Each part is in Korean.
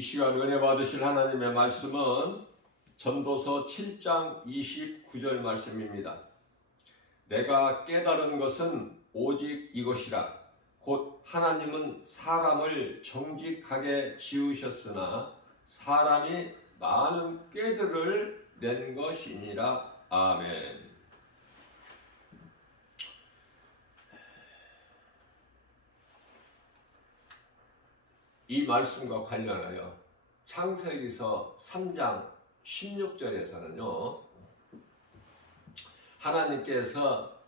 이 시간 은혜 받으실 하나님의 말씀은 전도서 7장 29절 말씀입니다. 내가 깨달은 것은 오직 이것이라. 곧 하나님은 사람을 정직하게 지으셨으나 사람이 많은 꾀들을 낸 것이니라. 아멘. 이 말씀과 관련하여 창세기서 3장 16절에서는요, 하나님께서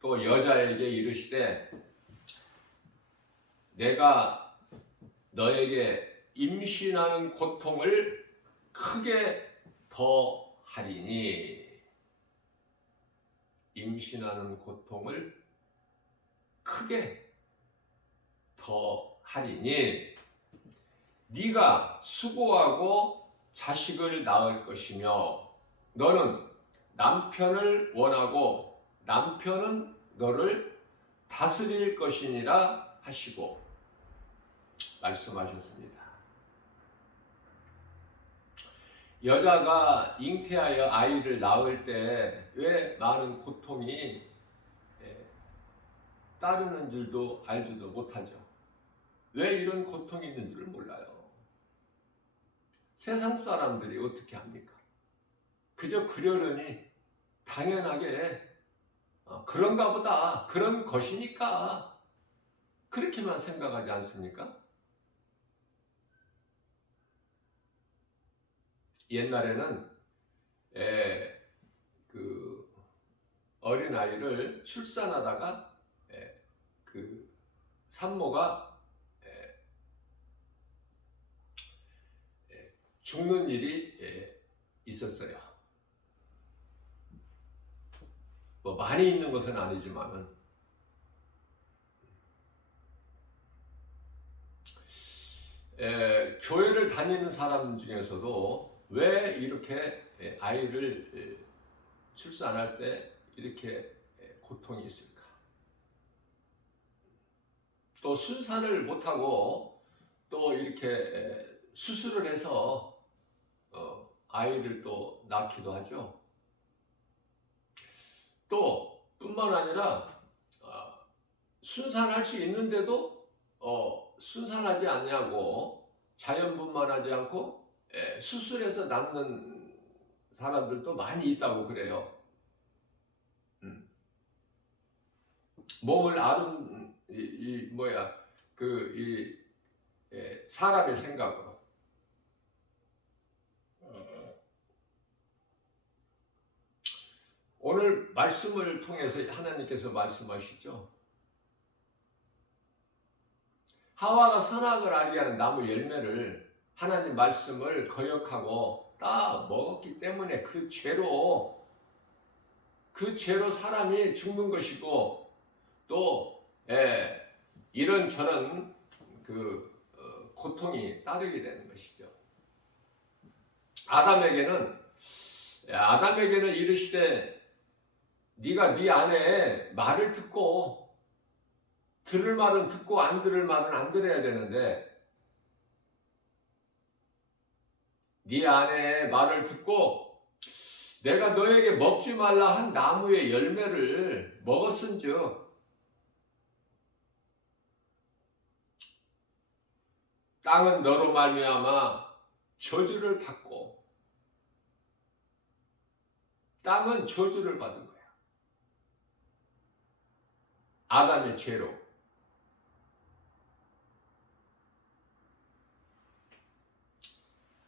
또 여자에게 이르시되 내가 너에게 임신하는 고통을 크게 더 하리니, 임신하는 고통을 크게 더 하리니 네가 수고하고 자식을 낳을 것이며 너는 남편을 원하고 남편은 너를 다스릴 것이니라 하시고 말씀하셨습니다. 여자가 잉태하여 아이를 낳을 때 왜 많은 고통이 따르는 줄도 알지도 못하죠. 왜 이런 고통이 있는 줄을 몰라요. 세상 사람들이 어떻게 합니까? 그저 그러려니 당연하게 그런가 보다, 그런 것이니까 그렇게만 생각하지 않습니까? 옛날에는 그 어린아이를 출산하다가 그 산모가 죽는 일이 있었어요. 뭐 많이 있는 것은 아니지만은 교회를 다니는 사람 중에서도 왜 이렇게 아이를 출산할 때 이렇게 고통이 있을까? 또 순산을 못하고 또 이렇게 수술을 해서 아이를 또 낳기도 하죠. 또 뿐만 아니라 순산할 수 있는데도 순산하지 않냐고, 자연분만하지 않고 수술해서 낳는 사람들도 많이 있다고 그래요. 몸을 사람의 생각으로. 오늘 말씀을 통해서 하나님께서 말씀하시죠. 하와가 선악을 알게 하는 나무 열매를, 하나님 말씀을 거역하고 따 먹었기 때문에 그 죄로 사람이 죽는 것이고, 또 이런저런 고통이 따르게 되는 것이죠. 아담에게는 이르시되 네가 네 아내의 말을 듣고, 들을 말은 듣고 안 들을 말은 안 들어야 되는데, 네 아내의 말을 듣고 내가 너에게 먹지 말라 한 나무의 열매를 먹었은즉 땅은 너로 말미암아 저주를 받고, 땅은 저주를 받은 거야. 아담의 죄로.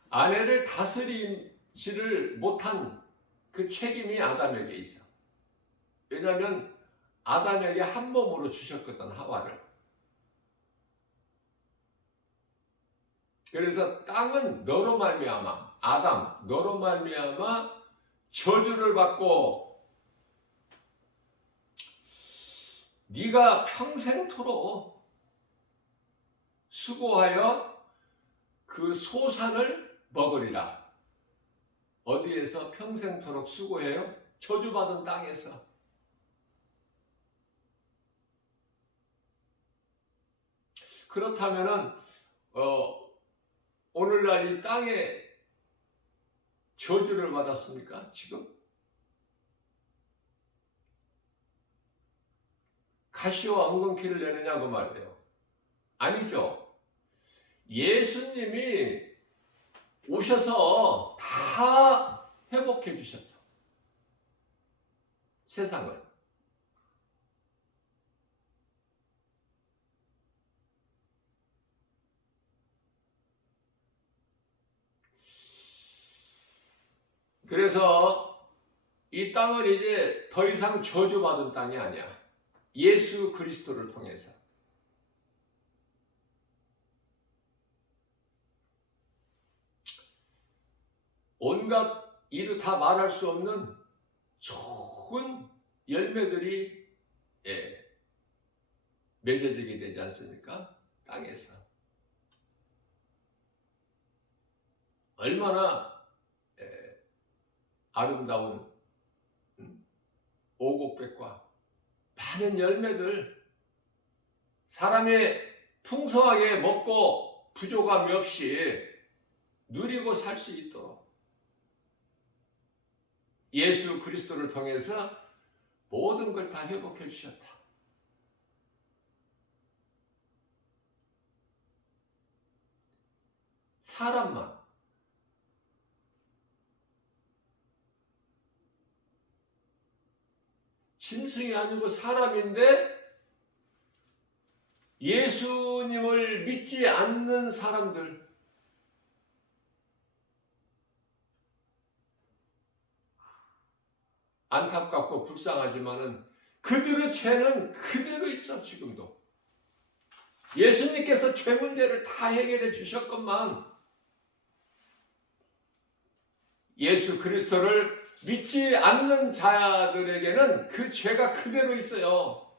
아내를 다스리지를 못한 그 책임이 아담에게 있어. 왜냐하면 아담에게 한 몸으로 주셨거든, 하와를. 그래서 땅은 너로 말미암아, 아담 너로 말미암아 저주를 받고 네가 평생토록 수고하여 그 소산을 먹으리라. 어디에서 평생토록 수고해요? 저주받은 땅에서. 그렇다면은 오늘날 이 땅에 저주를 받았습니까? 지금? 가시와 엉겅퀴를 내느냐고 말이에요. 아니죠. 예수님이 오셔서 다 회복해 주셨어. 세상을. 그래서 이 땅은 이제 더 이상 저주받은 땅이 아니야. 예수 그리스도를 통해서. 온갖 이루 다 말할 수 없는 좋은 열매들이 맺어지게 되지 않습니까? 땅에서. 얼마나 아름다운 오곡백과 많은 열매들, 사람이 풍성하게 먹고 부족함이 없이 누리고 살 수 있도록 예수 그리스도를 통해서 모든 걸 다 회복해 주셨다. 사람만 짐승이 아니고 사람인데 예수님을 믿지 않는 사람들, 안타깝고 불쌍하지만은 그들의 죄는 그대로 있어. 지금도 예수님께서 죄 문제를 다 해결해 주셨건만 예수 그리스도를 믿지 않는 자들에게는 그 죄가 그대로 있어요.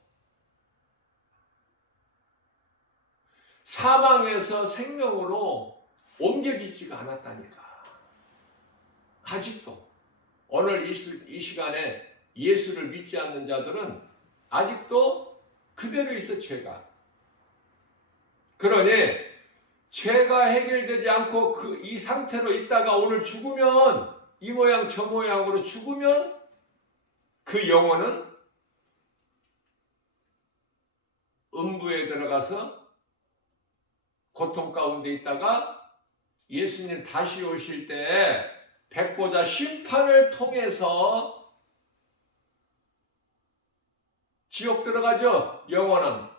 사망에서 생명으로 옮겨지지가 않았다니까. 아직도 오늘 이 시간에 예수를 믿지 않는 자들은 아직도 그대로 있어. 죄가. 그러니 죄가 해결되지 않고 이 상태로 있다가 오늘 죽으면, 이 모양 저 모양으로 죽으면 그 영혼은 음부에 들어가서 고통 가운데 있다가 예수님 다시 오실 때 백보자 심판을 통해서 지옥 들어가죠. 영원한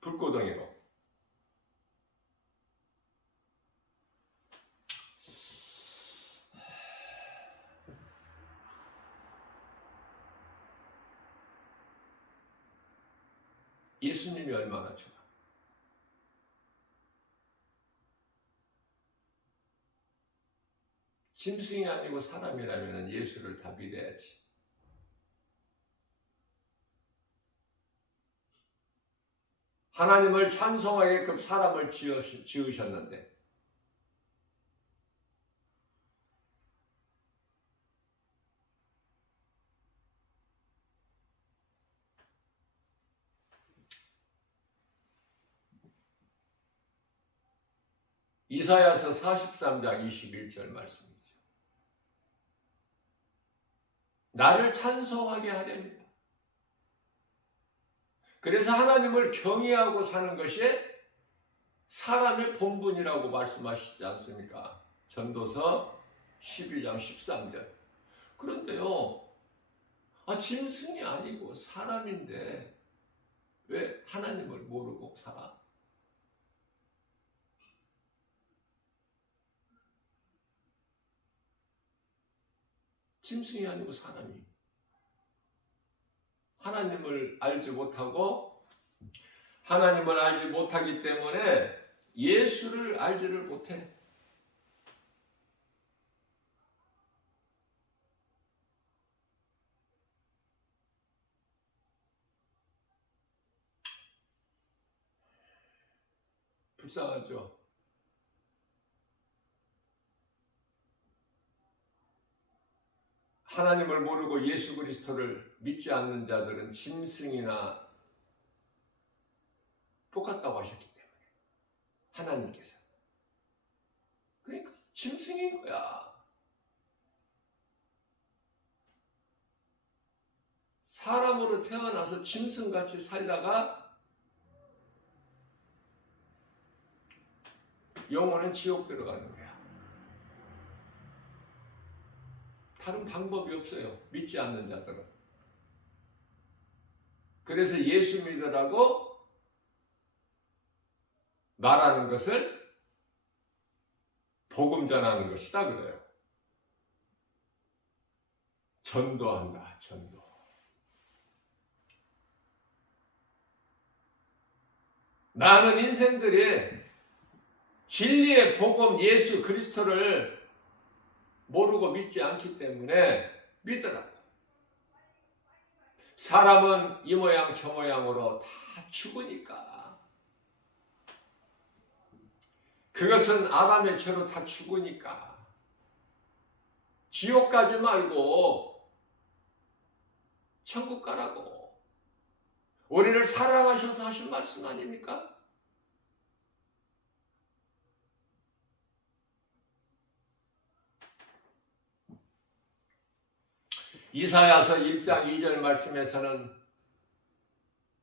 불구덩이로. 예수님이 얼마나 좋아. 짐승이 아니고 사람이라면 예수를 다 믿어야지. 하나님을 찬송하게끔 사람을 지으셨는데 이사야서 43장 21절 말씀이죠. 나를 찬송하게 하렵니다. 그래서 하나님을 경외하고 사는 것이 사람의 본분이라고 말씀하시지 않습니까? 전도서 12장 13절. 그런데요, 짐승이 아니고 사람인데 왜 하나님을 모르고 살아? 짐승이 아니고 사람이. 하나님을 알지 못하고 하나님을 알지 못하기 때문에 예수를 알지를 못해. 불쌍하죠. 하나님을 모르고 예수 그리스도를 믿지 않는 자들은 짐승이나 똑같다고 하셨기 때문에 하나님께서 그러니까 짐승인 거야. 사람으로 태어나서 짐승같이 살다가 영혼은 지옥 들어가는 거야. 다른 방법이 없어요. 믿지 않는 자들은. 그래서 예수 믿으라고 말하는 것을 복음 전하는 것이다 그래요. 전도한다. 전도. 많은 인생들이 진리의 복음 예수 그리스도를 모르고 믿지 않기 때문에 믿으라고. 사람은 이 모양 저 모양으로 다 죽으니까. 그것은 아담의 죄로 다 죽으니까. 지옥 가지 말고 천국 가라고. 우리를 사랑하셔서 하신 말씀 아닙니까? 이사야서 1장 2절 말씀에서는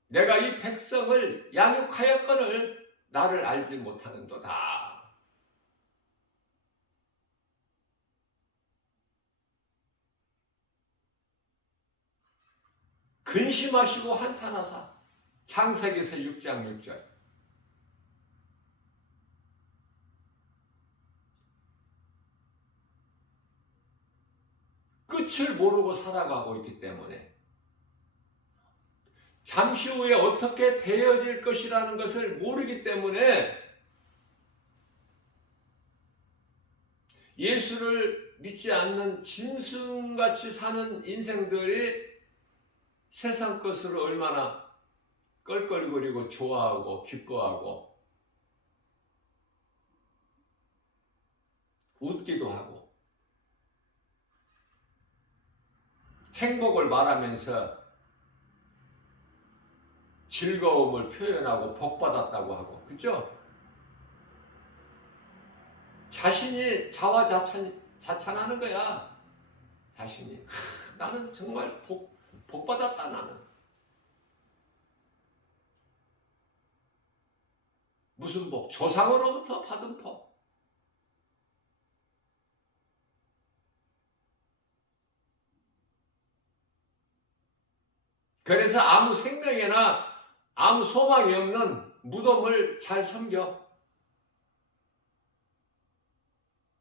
내가 이 백성을 양육하였거늘 나를 알지 못하는도다. 근심하시고 한탄하사. 창세기서 6장 6절. 끝을 모르고 살아가고 있기 때문에 잠시 후에 어떻게 되어질 것이라는 것을 모르기 때문에 예수를 믿지 않는 짐승같이 사는 인생들이 세상 것으로 얼마나 껄껄거리고 좋아하고 기뻐하고 웃기도 하고 행복을 말하면서 즐거움을 표현하고 복받았다고 하고, 그죠? 자신이 자화자찬하는 거야. 자신이. 나는 정말 복받았다, 나는. 무슨 복? 조상으로부터 받은 복. 그래서 아무 생명이나 아무 소망이 없는 무덤을 잘 섬겨.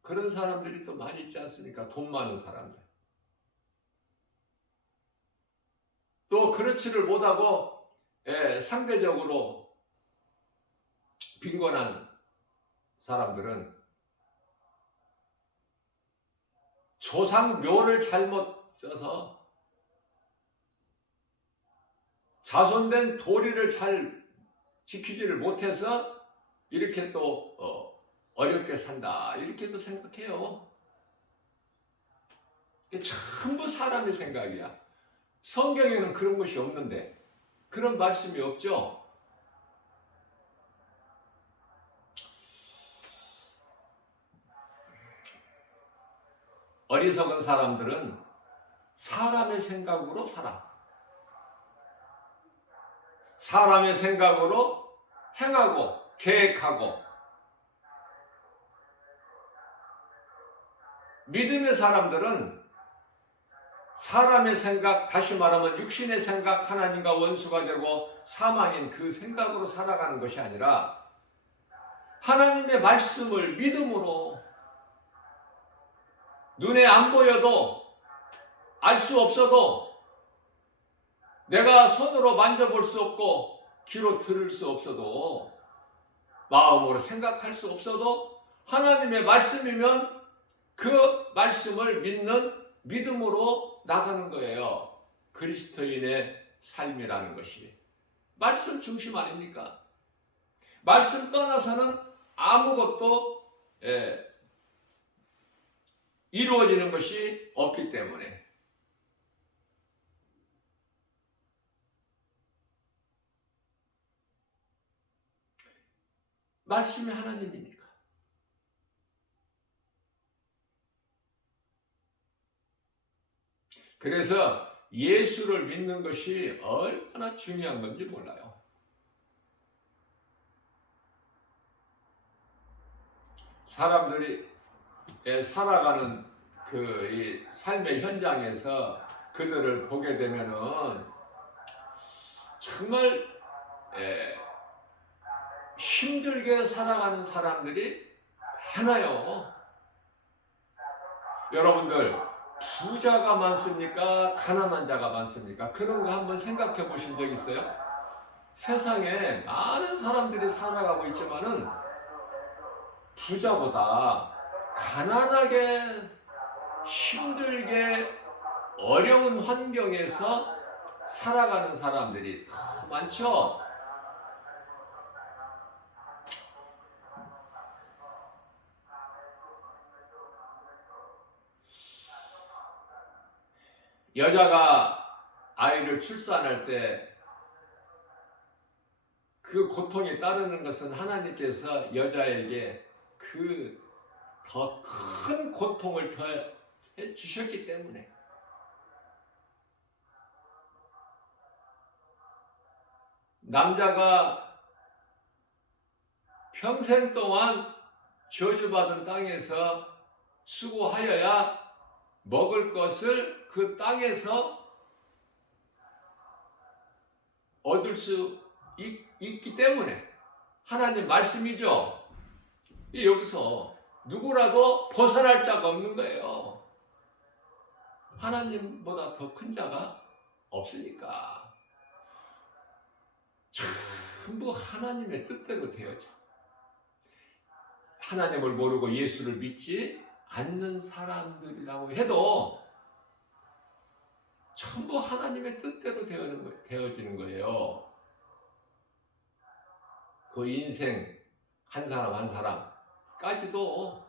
그런 사람들이 또 많이 있지 않습니까? 돈 많은 사람들. 또 그렇지를 못하고 상대적으로 빈곤한 사람들은 조상 묘를 잘못 써서 자손된 도리를 잘 지키지를 못해서 이렇게 또 어렵게 산다, 이렇게도 생각해요. 이게 전부 사람의 생각이야. 성경에는 그런 것이 없는데, 그런 말씀이 없죠. 어리석은 사람들은 사람의 생각으로 살아. 사람의 생각으로 행하고 계획하고. 믿음의 사람들은 사람의 생각, 다시 말하면 육신의 생각, 하나님과 원수가 되고 사망인 그 생각으로 살아가는 것이 아니라 하나님의 말씀을 믿음으로, 눈에 안 보여도 알 수 없어도, 내가 손으로 만져볼 수 없고 귀로 들을 수 없어도, 마음으로 생각할 수 없어도 하나님의 말씀이면 그 말씀을 믿는 믿음으로 나가는 거예요. 그리스도인의 삶이라는 것이. 말씀 중심 아닙니까? 말씀 떠나서는 아무것도 이루어지는 것이 없기 때문에. 말씀이 하나님이니까. 그래서 예수를 믿는 것이 얼마나 중요한 건지 몰라요. 사람들이 살아가는 이 삶의 현장에서 그들을 보게 되면은 정말 힘들게 살아가는 사람들이 많아요. 여러분들, 부자가 많습니까? 가난한 자가 많습니까? 그런 거 한번 생각해 보신 적 있어요? 세상에 많은 사람들이 살아가고 있지만은 부자보다 가난하게 힘들게 어려운 환경에서 살아가는 사람들이 더 많죠. 여자가 아이를 출산할 때 그 고통이 따르는 것은 하나님께서 여자에게 그 더 큰 고통을 더해 주셨기 때문에. 남자가 평생 동안 저주받은 땅에서 수고하여야 먹을 것을 그 땅에서 얻을 수 있기 때문에 하나님 말씀이죠. 여기서 누구라도 벗어날 자가 없는 거예요. 하나님보다 더 큰 자가 없으니까 전부 하나님의 뜻대로 되어져. 하나님을 모르고 예수를 믿지 않는 사람들이라고 해도 전부 하나님의 뜻대로 되어지는 거예요. 그 인생 한 사람 한 사람까지도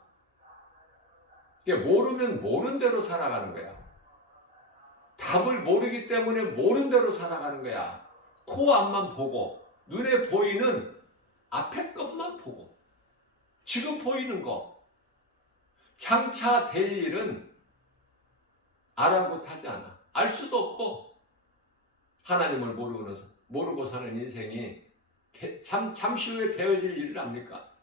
모르면 모르는 대로 살아가는 거야. 답을 모르기 때문에 모르는 대로 살아가는 거야. 코 앞만 보고 눈에 보이는 앞에 것만 보고 지금 보이는 거 장차 될 일은 아랑곳하지 않아. 알 수도 없고 하나님을 모르고 사는 인생이 잠시 후에 되어질 일을 압니까?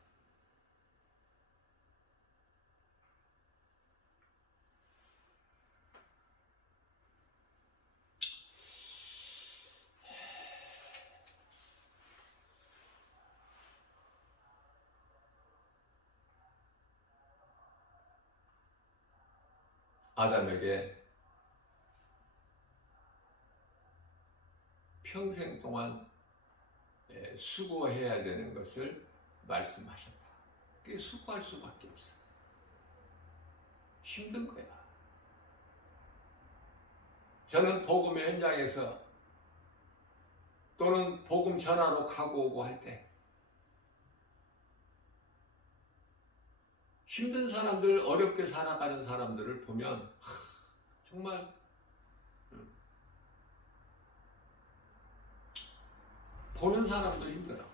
아담에게 평생 동안 수고해야 되는 것을 말씀하셨다. 그게 수고할 수밖에 없어. 힘든 거야. 저는 복음의 현장에서 또는 복음 전하러 가고 오고 할 때 힘든 사람들, 어렵게 살아가는 사람들을 보면 정말 보는 사람도 힘들어.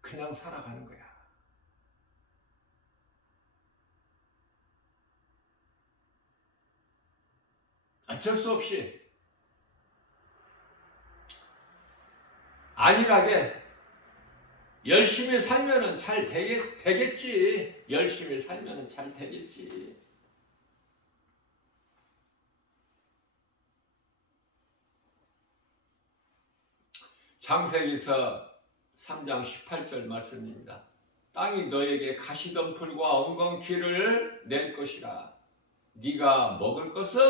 그냥 살아가는 거야. 어쩔 수 없이 안일하게 열심히 살면은 잘 되겠지. 열심히 살면은 잘 되겠지. 창세기서 3장 18절 말씀입니다. 땅이 너에게 가시덤불과 엉겅퀴를 낼 것이라. 네가 먹을 것은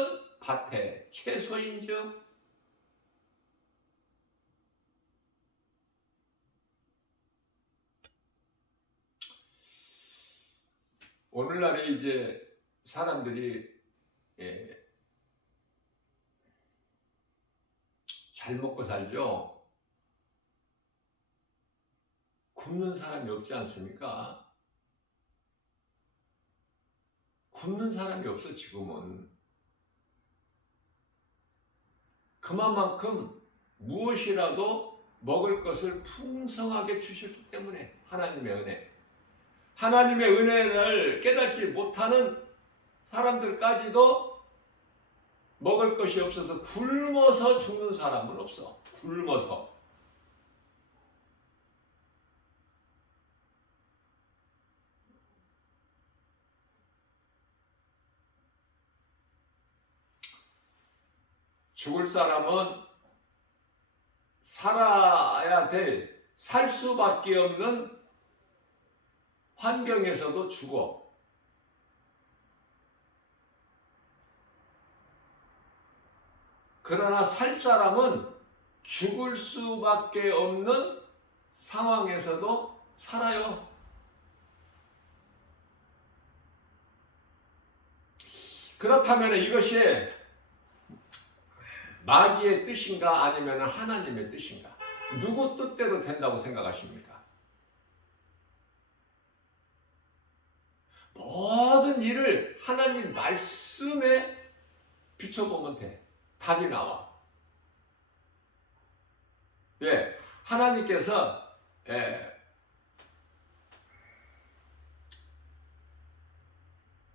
밭에 채소인즉 오늘날에 이제 사람들이 잘 먹고 살죠. 굶는 사람이 없지 않습니까? 굶는 사람이 없어 지금은. 그만큼 무엇이라도 먹을 것을 풍성하게 주셨기 때문에. 하나님의 은혜. 하나님의 은혜를 깨닫지 못하는 사람들까지도 먹을 것이 없어서 굶어서 죽는 사람은 없어. 굶어서. 죽을 사람은 살아야 될, 살 수밖에 없는 환경에서도 죽어. 그러나 살 사람은 죽을 수밖에 없는 상황에서도 살아요. 그렇다면 이것이 마귀의 뜻인가 아니면 하나님의 뜻인가? 누구 뜻대로 된다고 생각하십니까? 모든 일을 하나님 말씀에 비춰보면 돼. 답이 나와. 왜? 하나님께서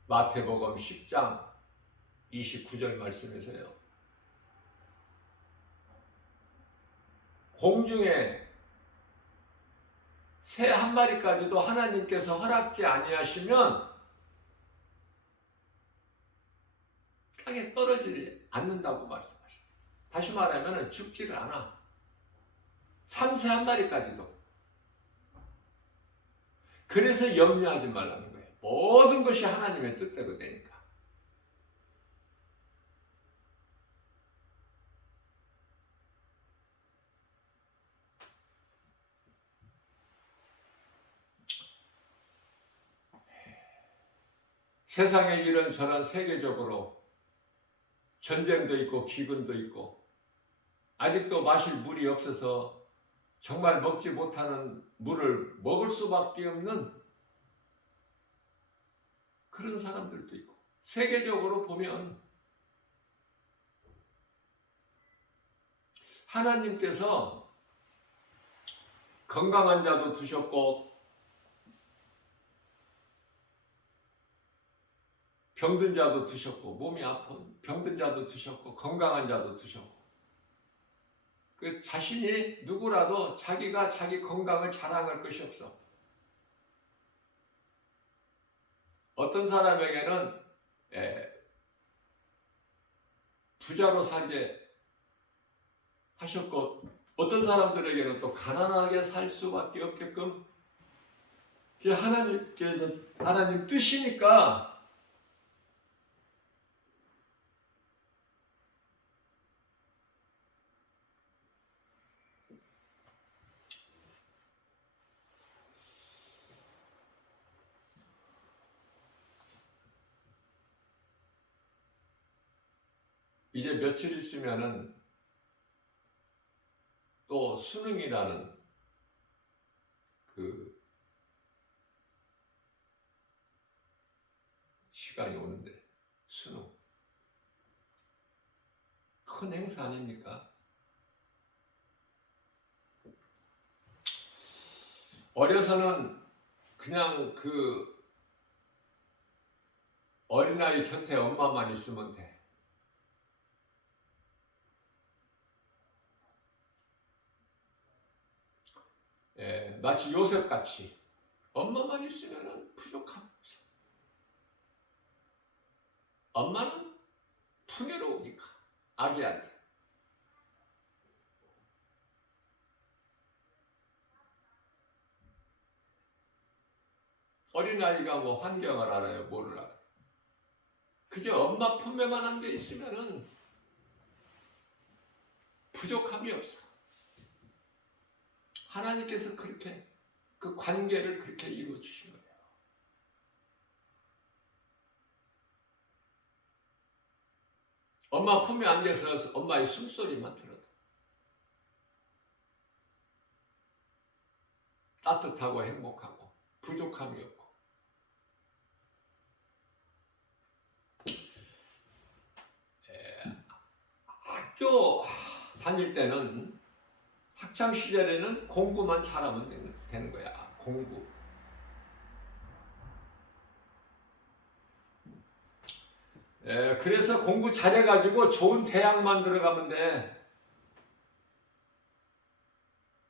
마태복음 10장 29절 말씀에서요. 공중에 새 한 마리까지도 하나님께서 허락지 아니하시면 땅에 떨어지지 않는다고 말씀하십니다. 다시 말하면 죽지를 않아. 참새 한 마리까지도. 그래서 염려하지 말라는 거예요. 모든 것이 하나님의 뜻대로 되니까. 세상의 일은 저런 세계적으로 전쟁도 있고 기근도 있고 아직도 마실 물이 없어서 정말 먹지 못하는 물을 먹을 수밖에 없는 그런 사람들도 있고 세계적으로 보면 하나님께서 건강한 자도 두셨고 병든 자도 두셨고 몸이 아픈 병든 자도 두셨고 건강한 자도 두셨고 그 자신이 누구라도 자기가 자기 건강을 자랑할 것이 없어. 어떤 사람에게는 부자로 살게 하셨고 어떤 사람들에게는 또 가난하게 살 수밖에 없게끔 하나님께서 하나님 뜻이니까 이제 며칠 있으면은 또 수능이라는 그 시간이 오는데 수능 큰 행사 아닙니까? 어려서는 그냥 그 어린아이 곁에 엄마만 있으면 돼. 마치 요셉같이 엄마만 있으면 부족함 없어. 엄마는 풍요로우니까 아기한테. 어린아이가 뭐 환경을 알아요? 뭐를 알아요? 그저 엄마 품에만 안 돼 있으면 부족함이 없어. 하나님께서 그렇게 그 관계를 그렇게 이루어 주신 거예요. 엄마 품에 안겨서 엄마의 숨소리만 들어도 따뜻하고 행복하고 부족함이 없고 학교 다닐 때는 학창 시절에는 공부만 잘하면 되는 거야. 공부. 그래서 공부 잘해가지고 좋은 대학만 들어가면 돼.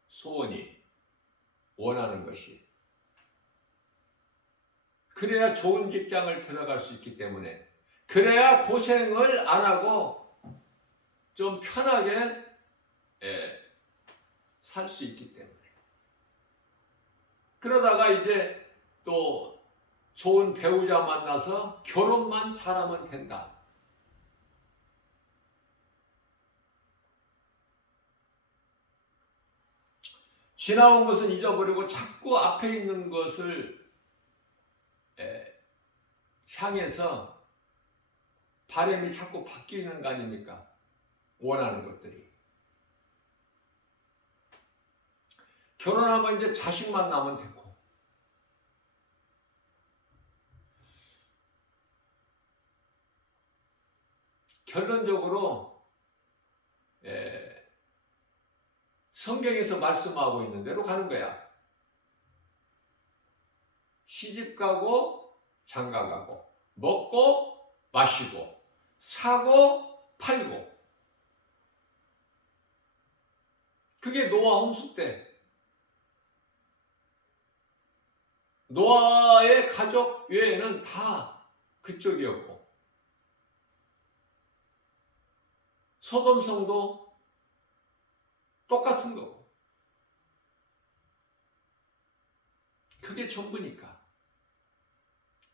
소원이, 원하는 것이. 그래야 좋은 직장을 들어갈 수 있기 때문에, 그래야 고생을 안 하고 좀 편하게 살 수 있기 때문에. 그러다가 이제 또 좋은 배우자 만나서 결혼만 잘하면 된다. 지나온 것은 잊어버리고 자꾸 앞에 있는 것을 향해서 바람이 자꾸 바뀌는 거 아닙니까? 원하는 것들이. 결혼하면 이제 자식만 낳으면 되고, 결론적으로 성경에서 말씀하고 있는 대로 가는 거야. 시집가고 장가가고 먹고 마시고 사고 팔고. 그게 노아 홍수 때 노아의 가족 외에는 다 그쪽이었고, 소돔성도 똑같은 거고. 그게 전부니까.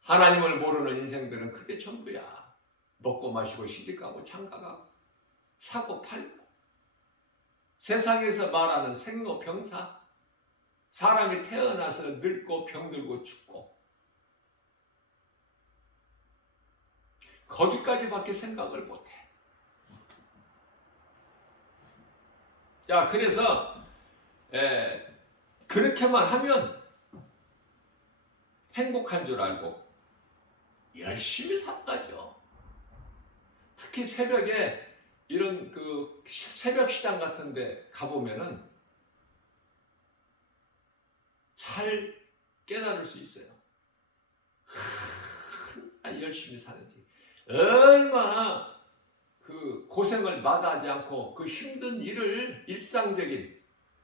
하나님을 모르는 인생들은 그게 전부야. 먹고 마시고 시집가고 장가가고 사고 팔고. 세상에서 말하는 생로병사. 사람이 태어나서 늙고 병들고 죽고. 거기까지밖에 생각을 못해. 자, 그래서 그렇게만 하면 행복한 줄 알고 열심히 살아가죠. 특히 새벽에 이런 그 새벽 시장 같은 데 가보면은 잘 깨달을 수 있어요. 열심히 사는지, 얼마나 그 고생을 마다하지 않고 그 힘든 일을 일상적인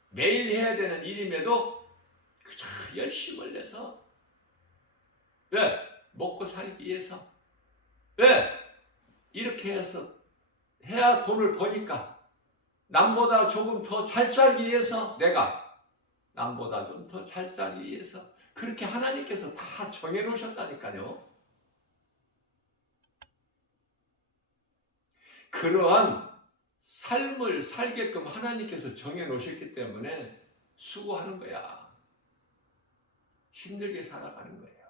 매일 해야 되는 일임에도 그저 열심을 내서. 왜? 먹고 살기 위해서. 왜? 이렇게 해서 해야 돈을 버니까. 남보다 조금 더 잘 살기 위해서. 내가 남보다 좀 더 잘 살기 위해서. 그렇게 하나님께서 다 정해놓으셨다니까요. 그러한 삶을 살게끔 하나님께서 정해놓으셨기 때문에 수고하는 거야. 힘들게 살아가는 거예요.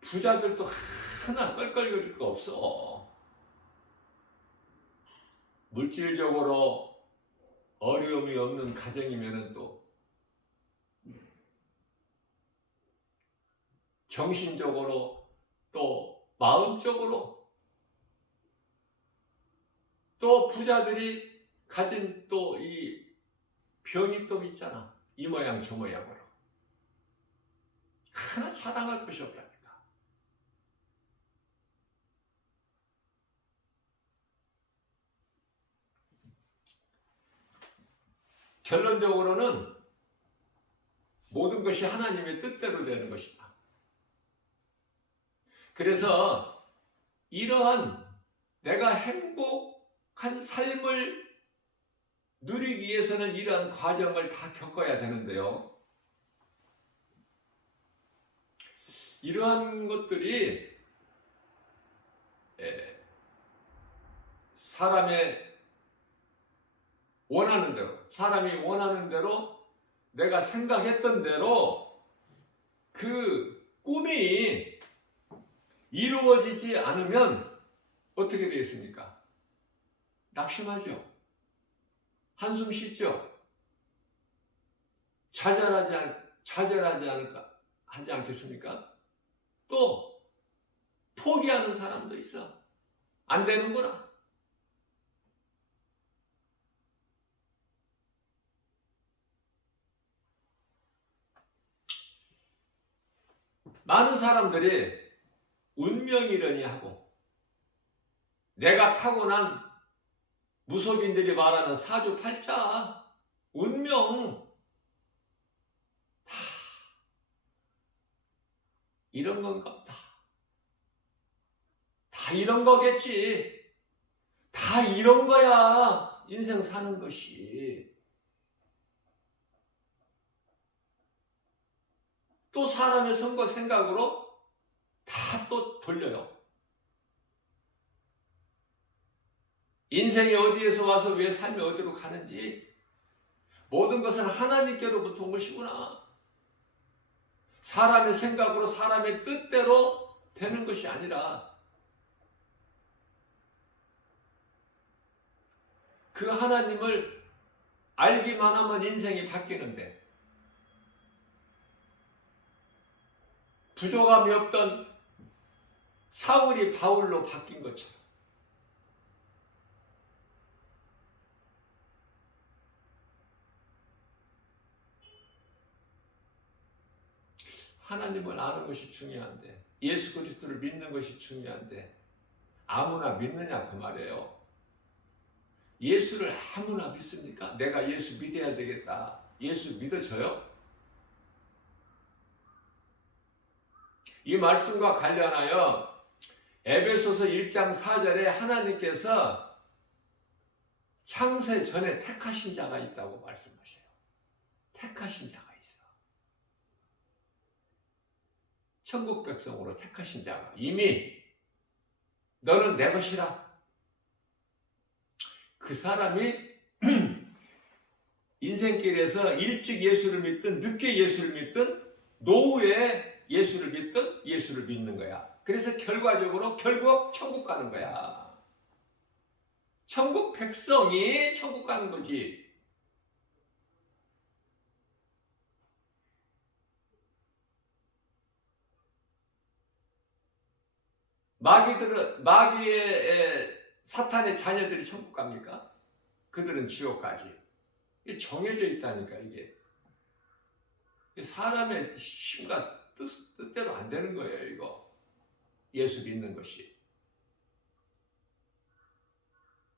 부자들도 하나 껄껄거릴 거 없어. 물질적으로 어려움이 없는 가정이면은 또 정신적으로 또 마음적으로 또 부자들이 가진 또 이 병이 또 있잖아. 이 모양 저 모양으로. 하나 자랑할 것이 없다니까. 결론적으로는 모든 것이 하나님의 뜻대로 되는 것이다. 그래서 이러한 내가 행복한 삶을 누리기 위해서는 이러한 과정을 다 겪어야 되는데요. 이러한 것들이 사람의 원하는 대로, 사람이 원하는 대로, 내가 생각했던 대로 그 꿈이 이루어지지 않으면 어떻게 되겠습니까? 낙심하죠. 한숨 쉬죠. 하지 않겠습니까? 또 포기하는 사람도 있어. 안 되는구나. 많은 사람들이 운명이려니 하고 내가 타고난 무속인들이 말하는 사주팔자, 운명, 다 이런 건가 보다. 다 이런 거겠지. 다 이런 거야. 인생 사는 것이. 또 사람의 선거 생각으로 다 또 돌려요. 인생이 어디에서 와서 왜 삶이 어디로 가는지 모든 것은 하나님께로부터 온 것이구나. 사람의 생각으로 사람의 뜻대로 되는 것이 아니라 그 하나님을 알기만 하면 인생이 바뀌는데 부족함이 없던 사울이 바울로 바뀐 것처럼 하나님을 아는 것이 중요한데 예수 그리스도를 믿는 것이 중요한데 아무나 믿느냐 그 말이에요. 예수를 아무나 믿습니까? 내가 예수 믿어야 되겠다. 예수 믿어져요? 이 말씀과 관련하여 에베소서 1장 4절에 하나님께서 창세 전에 택하신 자가 있다고 말씀하셔요. 택하신 자가 있어. 천국 백성으로 택하신 자가 이미 너는 내 것이라. 그 사람이 인생길에서 일찍 예수를 믿든 늦게 예수를 믿든 노후에 예수를 믿든 예수를 믿는 거야. 그래서 결과적으로 결국 천국 가는 거야. 천국 백성이 천국 가는 거지. 마귀의 사탄의 자녀들이 천국 갑니까? 그들은 지옥 가지. 이게 정해져 있다니까 이게. 사람의 힘과 뜻대로 안 되는 거예요 이거. 예수 믿는 것이.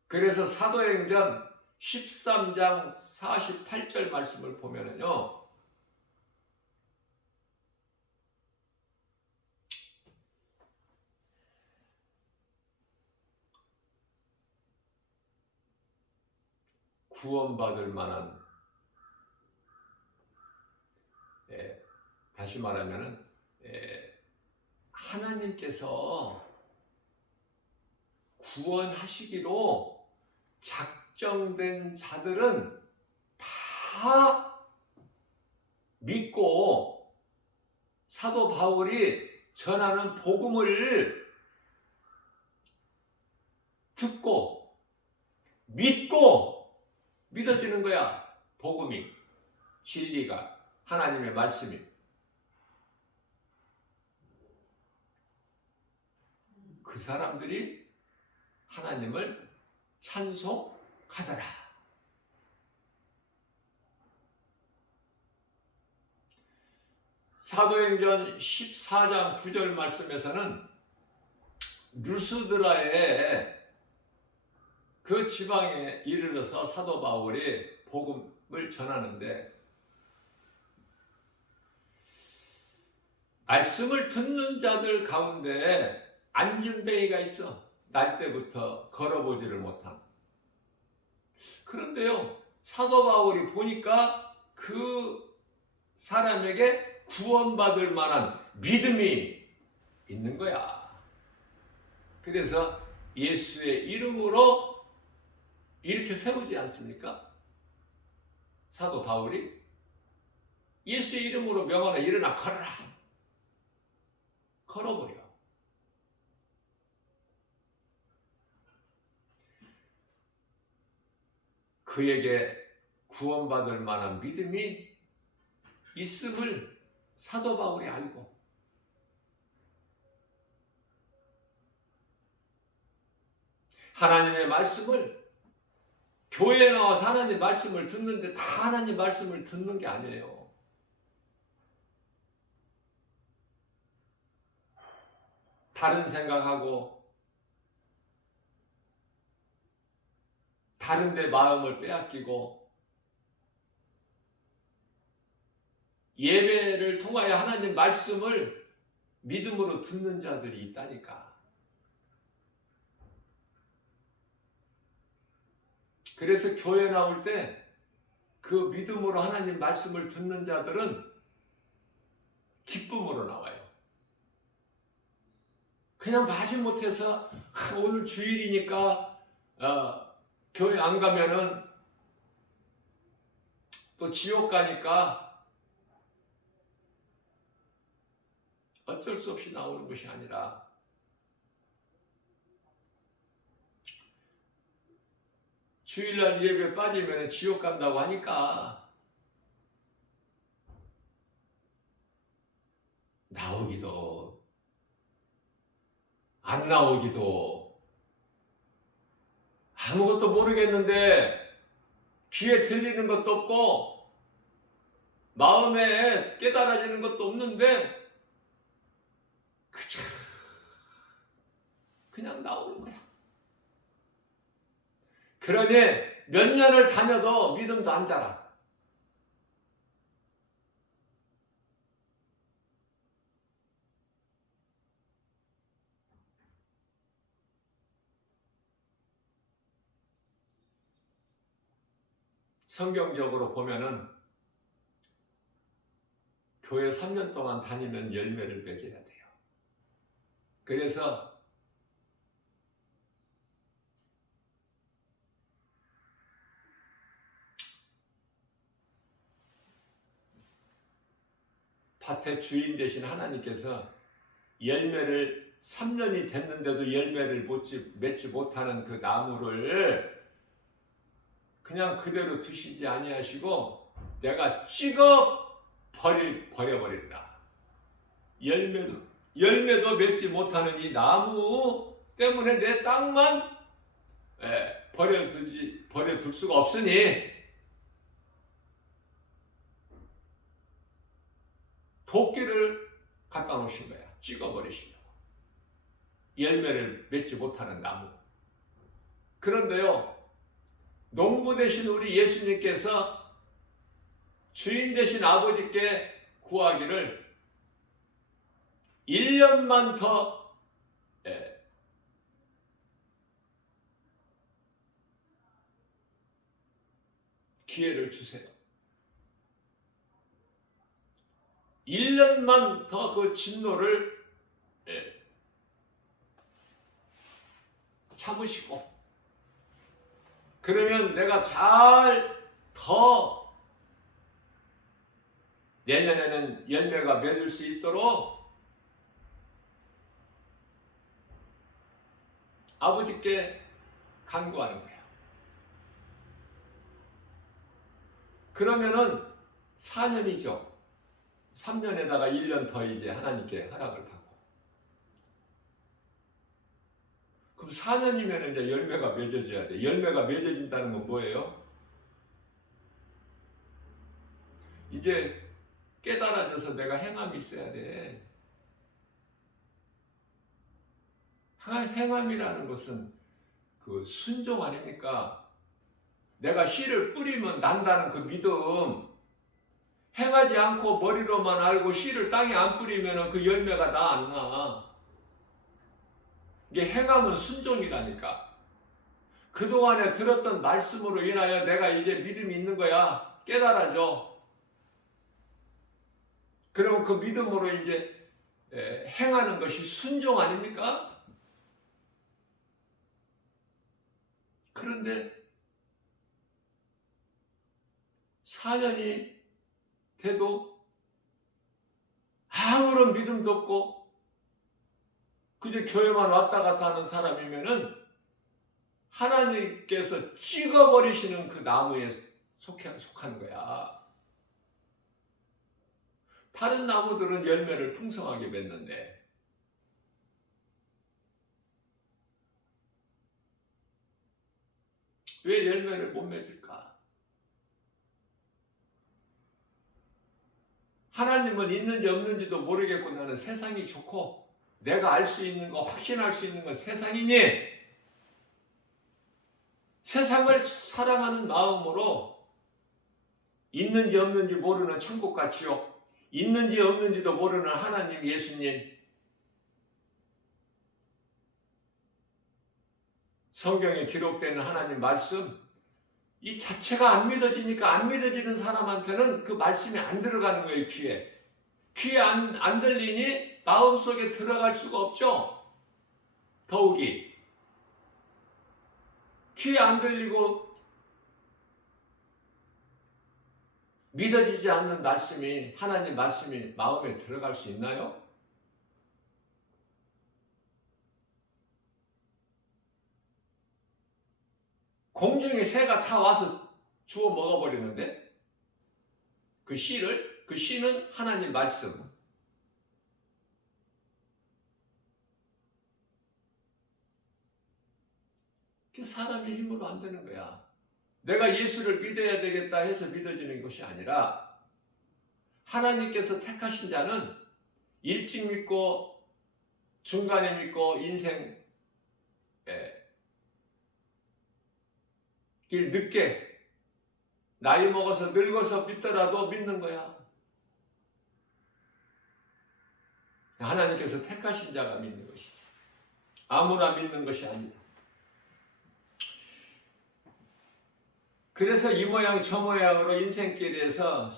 그래서 사도행전 13장 48절 말씀을 보면은요. 구원받을 만한, 다시 말하면은 하나님께서 구원하시기로 작정된 자들은 다 믿고 사도 바울이 전하는 복음을 듣고 믿고 믿어지는 거야. 복음이, 진리가, 하나님의 말씀이. 그 사람들이 하나님을 찬송하더라. 사도행전 14장 9절 말씀에서는 루스드라의 그 지방에 이르러서 사도 바울이 복음을 전하는데 말씀을 듣는 자들 가운데 안진뱅이가 있어. 날 때부터 걸어보지를 못한. 그런데요, 사도 바울이 보니까 그 사람에게 구원받을 만한 믿음이 있는 거야. 그래서 예수의 이름으로 이렇게 세우지 않습니까? 사도 바울이 예수의 이름으로 명하나 일어나 걸어라. 걸어버려. 그에게 구원받을 만한 믿음이 있음을 사도 바울이 알고 하나님의 말씀을 교회에 나와서 하나님 말씀을 듣는데 다 하나님 말씀을 듣는 게 아니에요. 다른 생각하고 다른 데 마음을 빼앗기고 예배를 통하여 하나님 말씀을 믿음으로 듣는 자들이 있다니까. 그래서 교회 나올 때 그 믿음으로 하나님 말씀을 듣는 자들은 기쁨으로 나와요. 그냥 마지못해서 오늘 주일이니까 교회 안 가면은 또 지옥 가니까 어쩔 수 없이 나오는 것이 아니라 주일날 예배 빠지면 지옥 간다고 하니까 나오기도 안 나오기도 아무것도 모르겠는데 귀에 들리는 것도 없고 마음에 깨달아지는 것도 없는데 그냥 나오는 거야. 그러니 몇 년을 다녀도 믿음도 안 자라. 성경적으로 보면은 교회 3년 동안 다니면 열매를 맺어야 돼요. 그래서 밭의 주인 되신 하나님께서 열매를 3년이 됐는데도 열매를 맺지 못하는 그 나무를 그냥 그대로 두시지 아니하시고 내가 찍어 버려버린다. 열매도 맺지 못하는 이 나무 때문에 내 땅만 버려둘 수가 없으니 도끼를 갖다 놓으신 거야. 찍어버리시려고. 열매를 맺지 못하는 나무. 그런데요, 농부 되신 우리 예수님께서 주인 되신 아버지께 구하기를 1년만 더 기회를 주세요. 1년만 더 그 진노를 참으시고 그러면 내가 더 내년에는 열매가 맺을 수 있도록 아버지께 간구하는 거예요. 그러면은 4년이죠. 3년에다가 1년 더 이제 하나님께 허락을 받고. 그럼 4년이면 이제 열매가 맺어져야 돼. 열매가 맺어진다는 건 뭐예요? 이제 깨달아져서 내가 행함이 있어야 돼. 행함이라는 것은 그 순종 아닙니까? 내가 씨를 뿌리면 난다는 그 믿음. 행하지 않고 머리로만 알고 씨를 땅에 안 뿌리면 그 열매가 나 안 나. 이게 행함은 순종이라니까. 그동안에 들었던 말씀으로 인하여 내가 이제 믿음이 있는 거야. 깨달아져. 그러면 그 믿음으로 이제 행하는 것이 순종 아닙니까? 그런데 4년이 돼도 아무런 믿음도 없고 그저 교회만 왔다 갔다 하는 사람이면은 하나님께서 찍어버리시는 그 나무에 속한 거야. 다른 나무들은 열매를 풍성하게 맺는데 왜 열매를 못 맺을까? 하나님은 있는지 없는지도 모르겠고 나는 세상이 좋고 내가 알 수 있는 거, 확신할 수 있는 건 세상이니 세상을 사랑하는 마음으로 있는지 없는지 모르는 천국과 지옥, 있는지 없는지도 모르는 하나님, 예수님, 성경에 기록되는 하나님 말씀, 이 자체가 안 믿어지니까 안 믿어지는 사람한테는 그 말씀이 안 들어가는 거예요. 귀에 안 들리니 마음속에 들어갈 수가 없죠. 더욱이 귀에 안 들리고 믿어지지 않는 말씀이, 하나님 말씀이 마음에 들어갈 수 있나요? 공중에 새가 다 와서 주워 먹어버리는데 그 씨는 하나님 말씀. 그 사람의 힘으로 안 되는 거야. 내가 예수를 믿어야 되겠다 해서 믿어지는 것이 아니라 하나님께서 택하신 자는 일찍 믿고 중간에 믿고 인생 길 늦게 나이 먹어서 늙어서 믿더라도 믿는 거야. 하나님께서 택하신 자가 믿는 것이지. 아무나 믿는 것이 아니다. 그래서 이 모양 저 모양으로 인생길에서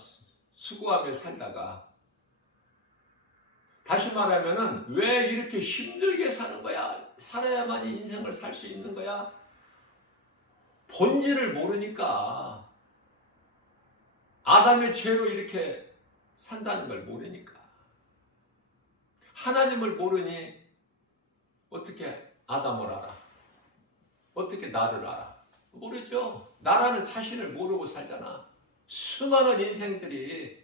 수고하며 살다가 다시 말하면은 왜 이렇게 힘들게 사는 거야? 살아야만이 인생을 살 수 있는 거야? 본질을 모르니까, 아담의 죄로 이렇게 산다는 걸 모르니까, 하나님을 모르니 어떻게 아담을 알아? 어떻게 나를 알아? 모르죠. 나라는 자신을 모르고 살잖아. 수많은 인생들이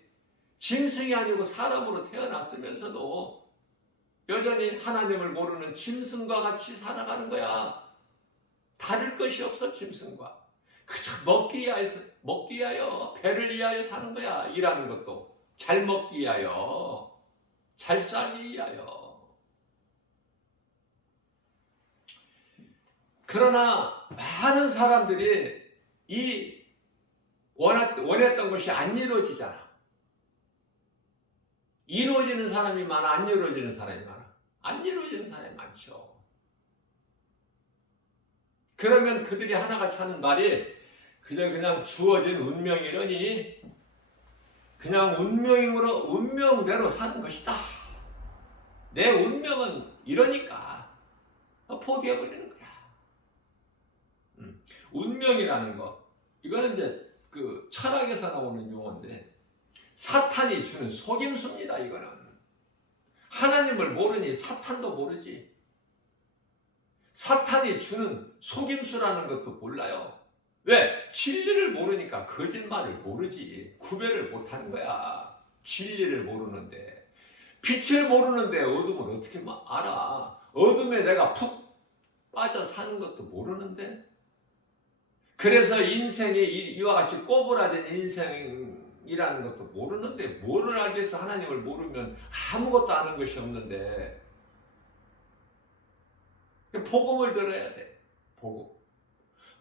짐승이 아니고 사람으로 태어났으면서도 여전히 하나님을 모르는 짐승과 같이 살아가는 거야. 다를 것이 없어. 짐승과 그저 먹기 위하여 배를 위하여 사는 거야. 일하는 것도 잘 먹기 위하여, 잘 살기 위하여. 그러나 많은 사람들이 이 원했던 것이 안 이루어지잖아. 이루어지는 사람이 많아, 안 이루어지는 사람이 많아? 안 이루어지는 사람이 많죠. 그러면 그들이 하나같이 하는 말이 그냥 주어진 운명이러니 그냥 운명대로 사는 것이다. 내 운명은 이러니까 포기해버리는 거야. 운명이라는 거, 이거는 이제 그 철학에서 나오는 용어인데 사탄이 주는 속임수입니다. 이거는 하나님을 모르니 사탄도 모르지. 사탄이 주는 속임수라는 것도 몰라요. 왜? 진리를 모르니까 거짓말을 모르지. 구별을 못하는 거야. 진리를 모르는데. 빛을 모르는데 어둠을 어떻게 알아? 어둠에 내가 푹 빠져 사는 것도 모르는데. 그래서 인생이 이와 같이 꼬부라진 인생이라는 것도 모르는데, 뭐를 알겠어? 하나님을 모르면 아무것도 아는 것이 없는데. 복음을 들어야 돼.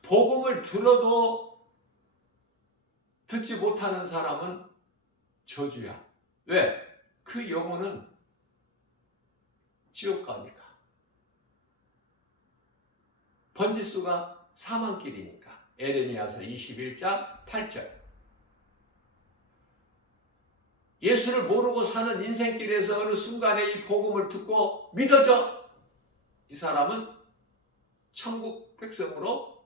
복음을 들어도 듣지 못하는 사람은 저주야. 왜? 그 영혼은 지옥 가니까. 번지수가 사망길이니까. 에레미야서 21장 8절. 예수를 모르고 사는 인생길에서 어느 순간에 이 복음을 듣고 믿어져. 이 사람은 천국 백성으로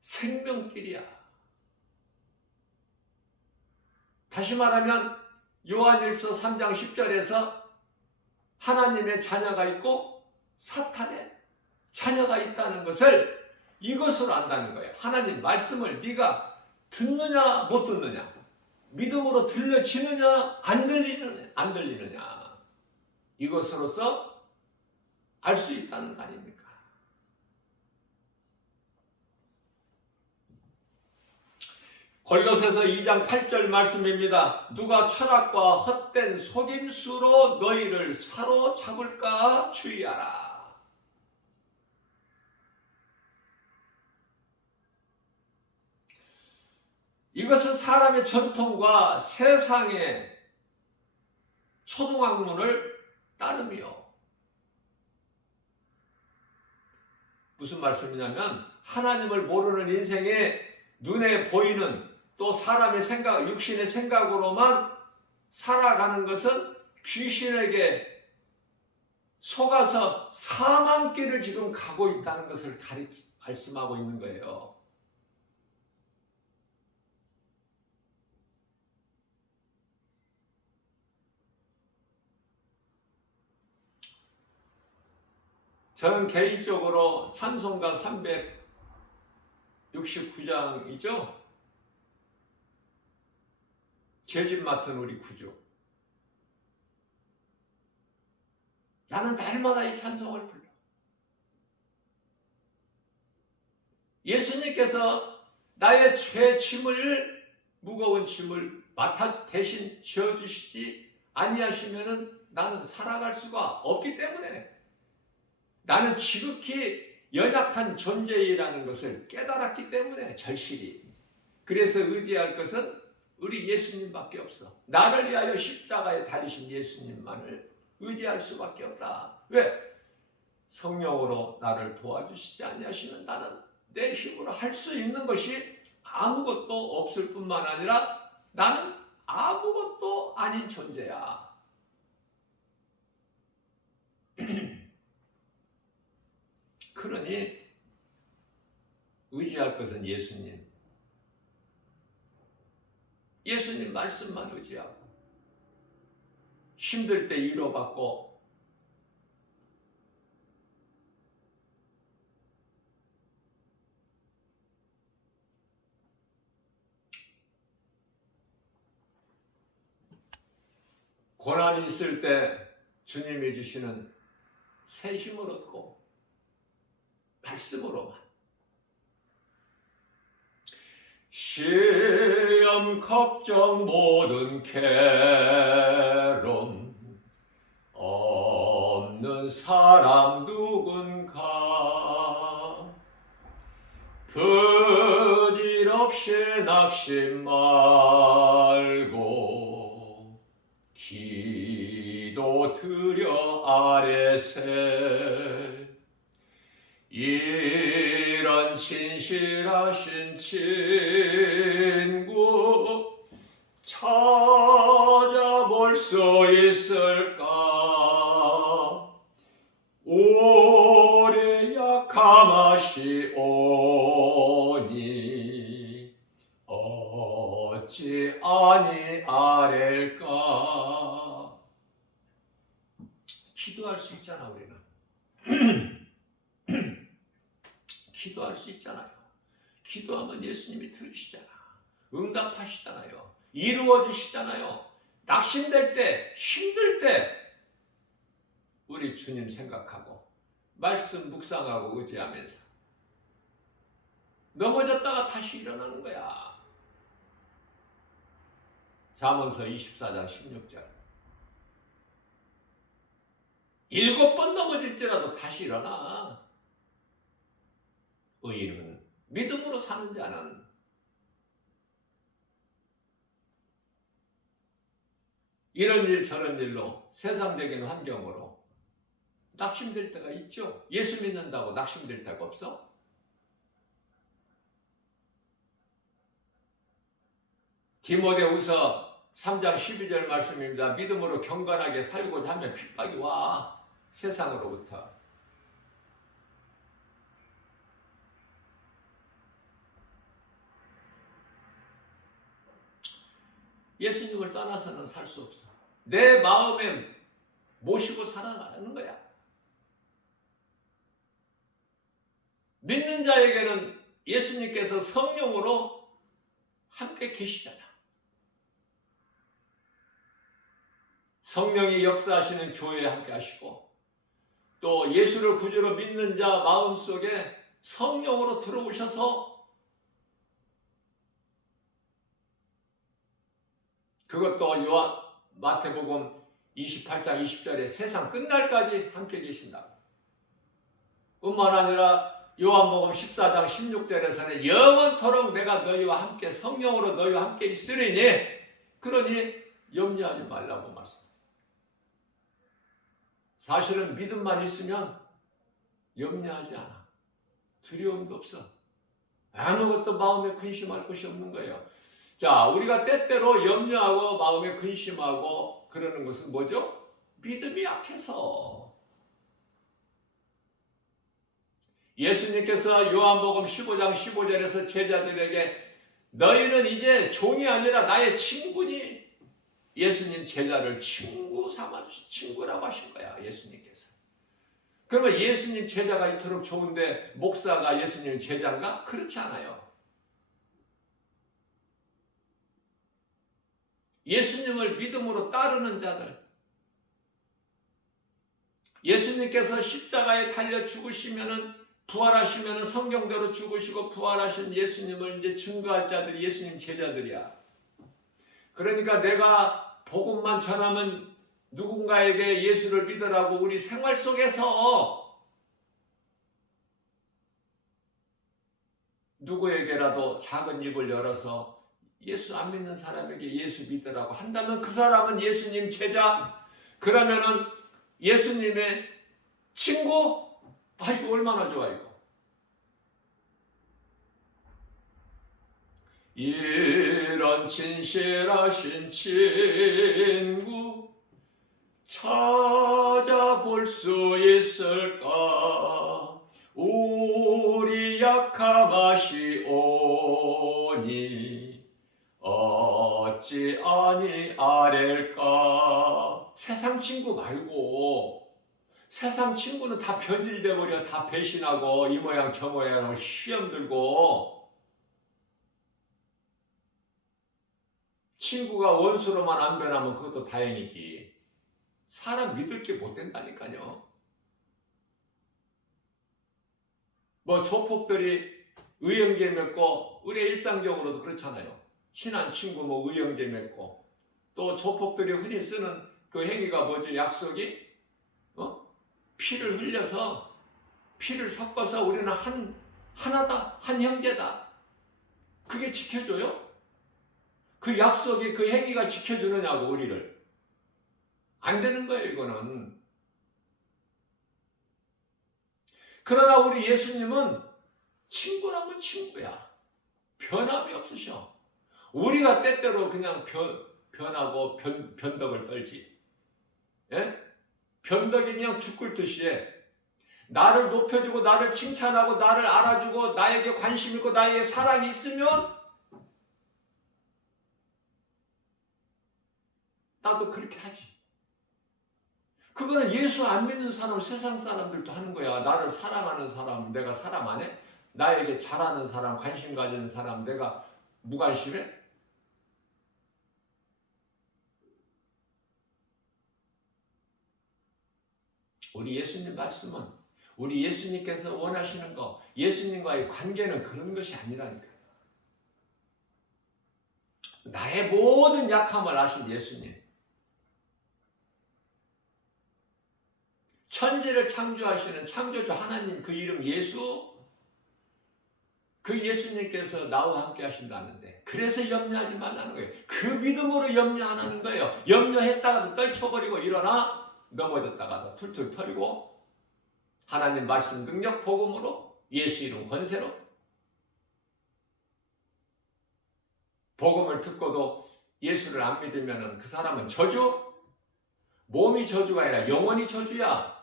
생명길이야. 다시 말하면 요한일서 3장 10절에서 하나님의 자녀가 있고 사탄의 자녀가 있다는 것을 이것으로 안다는 거예요. 하나님 말씀을 네가 듣느냐 못 듣느냐, 믿음으로 들려지느냐 안 들리느냐, 이것으로서 알 수 있다는 거 아닙니까? 골로새서 2장 8절 말씀입니다. 누가 철학과 헛된 속임수로 너희를 사로잡을까 주의하라. 이것은 사람의 전통과 세상의 초등학문을 따름이요. 무슨 말씀이냐면 하나님을 모르는 인생에 눈에 보이는 또 사람의 생각, 육신의 생각으로만 살아가는 것은 귀신에게 속아서 사망길을 지금 가고 있다는 것을 말씀하고 있는 거예요. 저는 개인적으로 찬송가 369장이죠. 죄짐 맡은 우리 구주. 나는 날마다 이 찬송을 불러. 예수님께서 나의 무거운 짐을 맡아 대신 지어주시지 아니하시면은 나는 살아갈 수가 없기 때문에 나는 지극히 연약한 존재이라는 것을 깨달았기 때문에 절실히. 그래서 의지할 것은 우리 예수님밖에 없어. 나를 위하여 십자가에 달리신 예수님만을 의지할 수밖에 없다. 왜? 성령으로 나를 도와주시지 아니하시면 나는 내 힘으로 할 수 있는 것이 아무것도 없을 뿐만 아니라 나는 아무것도 아닌 존재야. 그러니 의지할 것은 예수님. 예수님 말씀만 의지하고 힘들 때 위로받고 고난이 있을 때 주님이 주시는 새 힘을 얻고 말씀으로만 시험 걱정 모든 괴로움 없는 사람 누군가 부질없이 낙심 말고 기도 드려 아뢰세 이런 진실하신 친구 찾아볼 수 있을까? 오래 약함하시오니 어찌 아니하릴까? 기도할 수 있잖아 우리는. 기도할 수 있잖아요. 기도하면 예수님이 들으시잖아. 응답하시잖아요. 이루어 주시잖아요. 낙심될 때, 힘들 때 우리 주님 생각하고 말씀 묵상하고 의지하면서 넘어졌다가 다시 일어나는 거야. 잠언서 24장 16절 7번 넘어질지라도 다시 일어나. 의인은 믿음으로 사는 자는 이런 일 저런 일로 세상적인 환경으로 낙심될 때가 있죠. 예수 믿는다고 낙심될 때가 없어? 디모데후서 3장 12절 말씀입니다. 믿음으로 경건하게 살고자 하면 핍박이 와. 세상으로부터. 예수님을 떠나서는 살 수 없어. 내 마음에 모시고 살아가는 거야. 믿는 자에게는 예수님께서 성령으로 함께 계시잖아. 성령이 역사하시는 교회에 함께 하시고 또 예수를 구주로 믿는 자 마음속에 성령으로 들어오셔서 그것도 마태복음 28장 20절에 세상 끝날까지 함께 계신다. 뿐만 아니라 요한복음 14장 16절에서는 영원토록 내가 너희와 함께 성령으로 너희와 함께 있으리니 그러니 염려하지 말라고 말씀합니다. 사실은 믿음만 있으면 염려하지 않아. 두려움도 없어. 아무것도 마음에 근심할 것이 없는 거예요. 자, 우리가 때때로 염려하고 마음에 근심하고 그러는 것은 뭐죠? 믿음이 약해서. 예수님께서 요한복음 15장 15절에서 제자들에게 너희는 이제 종이 아니라 나의 친구니, 예수님 제자를 친구라고 하신 거야, 예수님께서. 그러면 예수님 제자가 이토록 좋은데 목사가 예수님 제자인가? 그렇지 않아요. 예수님을 믿음으로 따르는 자들, 예수님께서 십자가에 달려 죽으시면은 부활하시면은 성경대로 죽으시고 부활하신 예수님을 이제 증거할 자들이 예수님 제자들이야. 그러니까 내가 복음만 전하면 누군가에게 예수를 믿으라고 우리 생활 속에서 누구에게라도 작은 입을 열어서 예수 안 믿는 사람에게 예수 믿으라고 한다면 그 사람은 예수님 제자, 그러면은 예수님의 친구? 아, 이거 얼마나 좋아, 이거. 이런 진실하신 친구 찾아볼 수 있을까? 우리 약함하시오니 어찌 아니하릴까? 세상 친구 말고, 세상 친구는 다 변질돼 버려. 다 배신하고 이 모양 저 모양으로 시험 들고. 친구가 원수로만 안 변하면 그것도 다행이지. 사람 믿을 게 못 된다니까요. 뭐 조폭들이 의형제 맺고, 우리 일상적으로도 그렇잖아요. 친한 친구 뭐 의형제 맺고, 또 조폭들이 흔히 쓰는 그 행위가 뭐죠? 약속이 피를 흘려서, 피를 섞어서 우리는 하나다, 한 형제다. 그게 지켜줘요? 그 약속이, 그 행위가 지켜주느냐고, 우리를. 안 되는 거예요, 이거는. 그러나 우리 예수님은 친구라면 친구야. 변함이 없으셔. 우리가 때때로 그냥 변하고 변덕을 떨지. 예? 변덕이 그냥 죽글듯이 해. 나를 높여주고 나를 칭찬하고 나를 알아주고 나에게 관심 있고 나에게 사랑이 있으면 나도 그렇게 하지. 그거는 예수 안 믿는 사람, 세상 사람들도 하는 거야. 나를 사랑하는 사람 내가 사랑 안 해? 나에게 잘하는 사람, 관심 가지는 사람 내가 무관심해? 우리 예수님 말씀은, 우리 예수님께서 원하시는 거, 예수님과의 관계는 그런 것이 아니라니까요. 나의 모든 약함을 아신 예수님. 천지를 창조하시는 창조주 하나님, 그 이름 예수, 그 예수님께서 나와 함께 하신다는데, 그래서 염려하지 말라는 거예요. 그 믿음으로 염려 안 하는 거예요. 염려했다가도 떨쳐버리고 일어나 넘어졌다가도 툴툴 털리고 하나님 말씀 능력 복음으로, 예수 이름 권세로 복음을 듣고도 예수를 안 믿으면 그 사람은 저주, 몸이 저주가 아니라 영혼이 저주야.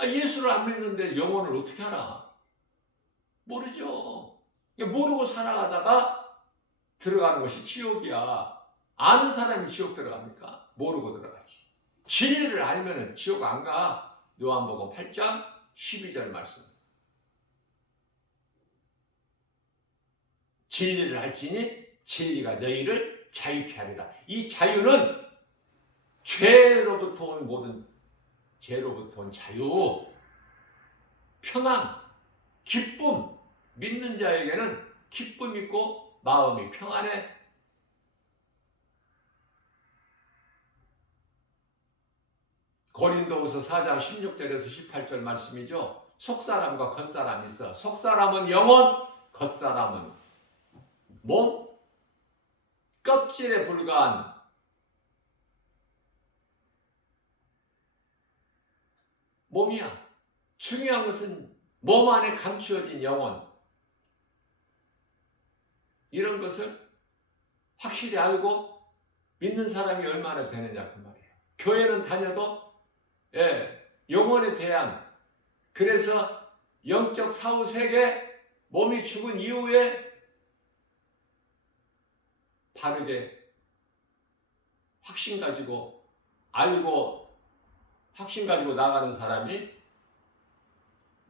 예수를 안 믿는데 영혼을 어떻게 알아? 모르죠. 모르고 살아가다가 들어가는 것이 지옥이야. 아는 사람이 지옥 들어갑니까? 모르고 들어가지. 진리를 알면 지옥 안 가. 요한복음 8장 12절 말씀. 진리를 알지니 진리가 너희를 자유케 하리라. 이 자유는 죄로부터 온 모든, 죄로부터 온 자유, 평안, 기쁨, 믿는 자에게는 기쁨 있고 마음이 평안해. 고린도후서 4장 16절에서 18절 말씀이죠. 속사람과 겉사람이 있어. 속사람은 영혼, 겉사람은 몸, 껍질에 불과한 몸이야. 중요한 것은 몸 안에 감추어진 영혼. 이런 것을 확실히 알고 믿는 사람이 얼마나 되느냐 그 말이에요. 교회는 다녀도 영혼에 대한, 그래서 영적 사후세계, 몸이 죽은 이후에 바르게 확신 가지고 알고 확신 가지고 나가는 사람이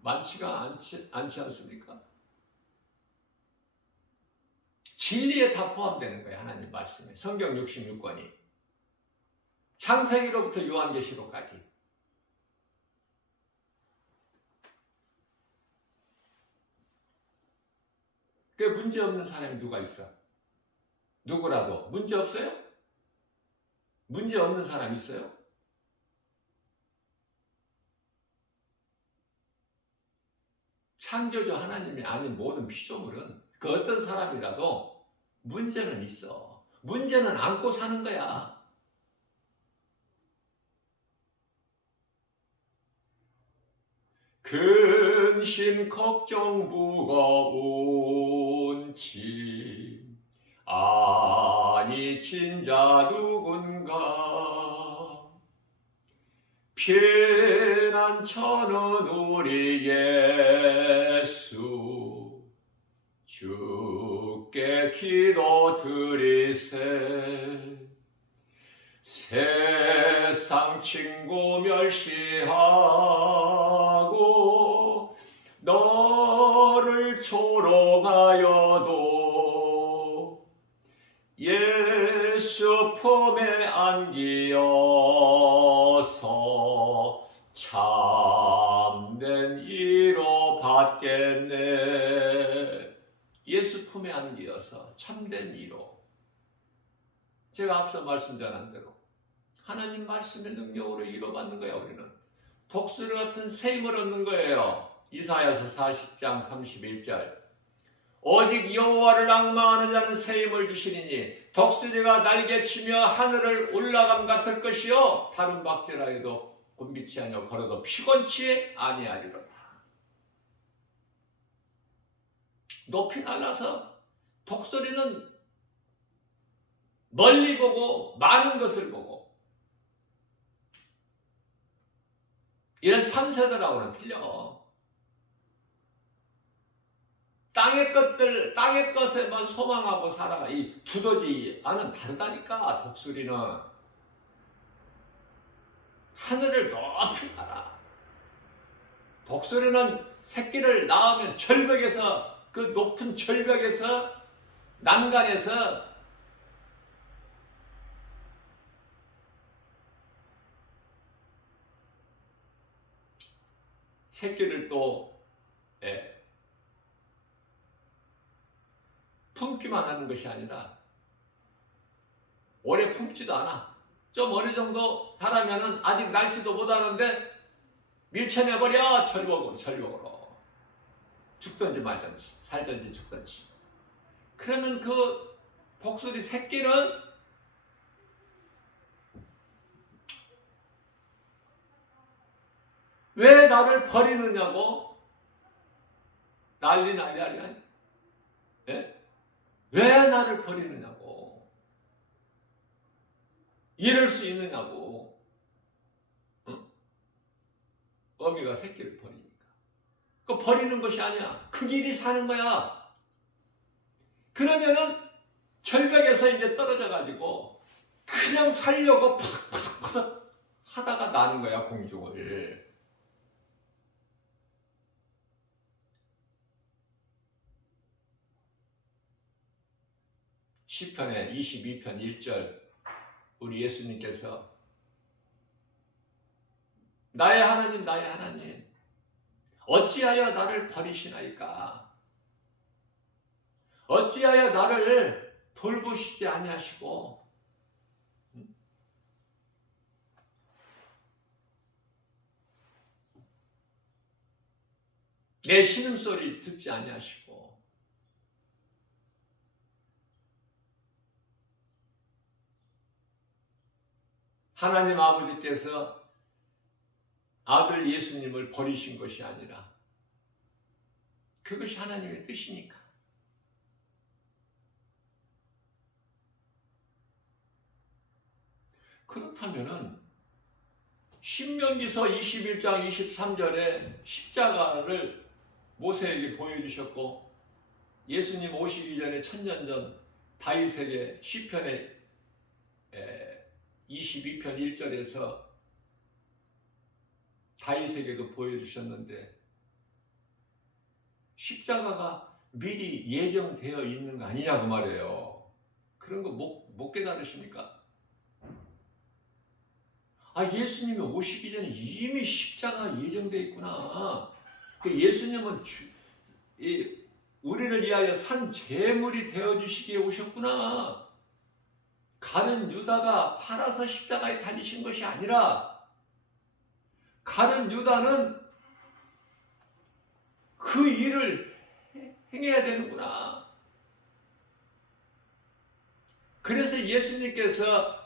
많지가 않지 않습니까? 진리에 다 포함되는 거예요. 하나님 말씀에. 성경 66권이. 창세기로부터 요한계시록까지. 그 문제 없는 사람이 누가 있어? 누구라도. 문제 없어요? 문제 없는 사람 있어요? 창조주 하나님이 아닌 모든 피조물은 그 어떤 사람이라도 문제는 있어. 문제는 안고 사는 거야. 근심 걱정 무거운 짐 아니 진자 누군가 피난처는 우리 예수 주께 기도드리세 세상 친구 멸시하고 너를 조롱하여도 예수 품에 안기어서 참된 위로 받겠네. 예수 품에 안기어서 참된 위로. 제가 앞서 말씀 전한 대로 하나님 말씀의 능력으로 위로받는 거예요. 우리는 독수리 같은 새 힘을 얻는 거예요. 이사야서 40장 31절 오직 여호와를 낭망하는 자는 새 힘을 주시리니 독수리가 날개치며 하늘을 올라감 같을 것이요 다른 박제라에도 곤비치 아니하고 걸어도 피곤치 아니하리로다. 높이 날아서 독수리는 멀리 보고 많은 것을 보고 이런 참새들하고는 틀려. 땅의 것에만 소망하고 살아가. 이 두더지와는 다르다니까. 독수리는 하늘을 높이 날아. 독수리는 새끼를 낳으면 절벽에서, 그 높은 절벽에서, 난간에서 새끼를 또 품기만 하는 것이 아니라 오래 품지도 않아. 좀 어느 정도 하라면은 아직 날지도 못하는데 밀쳐내버려. 절벽으로 죽든지 말든지 살든지 죽든지. 그러면 그 독수리 새끼는 왜 나를 버리느냐고 난리. 예? 왜 나를 버리느냐고. 이럴 수 있느냐고. 응? 어미가 새끼를 버리니까. 그 버리는 것이 아니야. 그 길이 사는 거야. 그러면은 절벽에서 이제 떨어져 가지고 그냥 살려고 팍팍팍 하다가 나는 거야, 공중을. 시편의 22편 1절 우리 예수님께서 나의 하나님 나의 하나님 어찌하여 나를 버리시나이까. 어찌하여 나를 돌보시지 아니하시고. 내 신음소리 듣지 아니하시고 하나님 아버지께서 아들 예수님을 버리신 것이 아니라 그것이 하나님의 뜻이니까. 그렇다면은 신명기서 21장 23절에 십자가를 모세에게 보여주셨고 예수님 오시기 전에 천년 전 다윗에게 시편의 22편 1절에서 다윗에게도 보여주셨는데 십자가가 미리 예정되어 있는 거 아니냐고 말이에요. 그런 거 못 깨달으십니까? 예수님이 오시기 전에 이미 십자가가 예정되어 있구나. 예수님은 우리를 위하여 산 제물이 되어주시기에 오셨구나. 가룟 유다가 팔아서 십자가에 달리신 것이 아니라 가룟 유다는 그 일을 행해야 되는구나. 그래서 예수님께서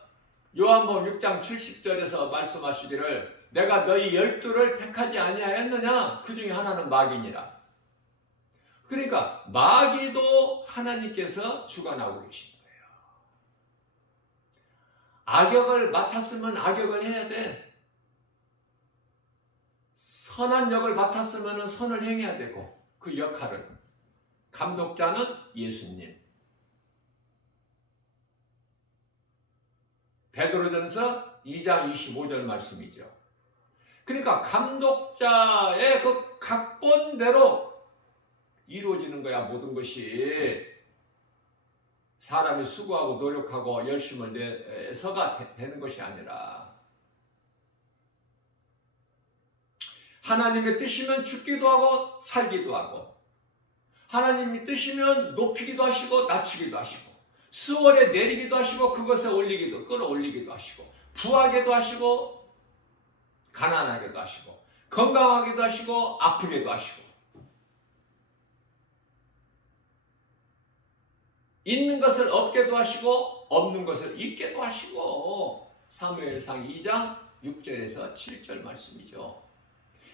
요한복음 6장 70절에서 말씀하시기를 내가 너희 12를 택하지 아니하였느냐? 그 중에 하나는 마귀니라. 그러니까 마귀도 하나님께서 주관하고 계신 거예요. 악역을 맡았으면 악역을 해야 돼. 선한 역을 맡았으면 선을 행해야 되고 그 역할을. 감독자는 예수님. 베드로전서 2장 25절 말씀이죠. 그러니까 감독자의 그 각본대로 이루어지는 거야. 모든 것이 사람이 수고하고 노력하고 열심을 내서가 되는 것이 아니라 하나님의 뜻이면 죽기도 하고 살기도 하고 하나님의 뜻이면 높이기도 하시고 낮추기도 하시고 수월에 내리기도 하시고 그것에 올리기도 끌어올리기도 하시고 부하게도 하시고 가난하게도 하시고 건강하게도 하시고 아프게도 하시고 있는 것을 없게도 하시고 없는 것을 있게도 하시고 사무엘상 2장 6절에서 7절 말씀이죠.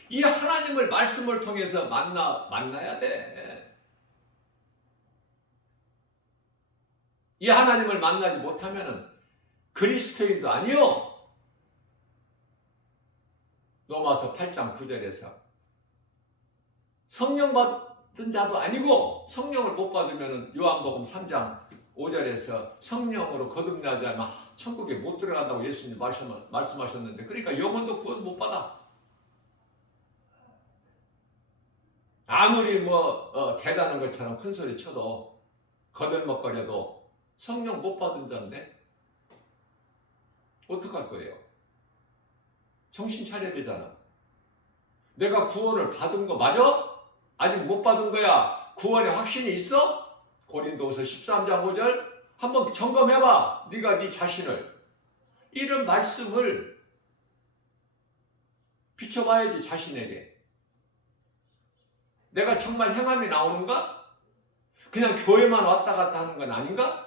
이 하나님을 말씀을 통해서 만나야 돼. 이 하나님을 만나지 못하면 그리스도인도 아니요. 로마서 8장 9절에서 성령 받은 자도 아니고 성령을 못 받으면 요한복음 3장 5절에서 성령으로 거듭나지 않으면 천국에 못 들어간다고 예수님 말씀하셨는데 그러니까 영혼도 구원 못 받아. 아무리 대단한 것처럼 큰 소리 쳐도 거들먹거려도 성령 못 받은 자인데 어떡할 거예요? 정신 차려야 되잖아. 내가 구원을 받은 거 맞아? 아직 못 받은 거야. 구원의 확신이 있어? 고린도후서 13장 5절 한번 점검해봐. 네가 네 자신을. 이런 말씀을 비춰봐야지 자신에게. 내가 정말 행함이 나오는가? 그냥 교회만 왔다 갔다 하는 건 아닌가?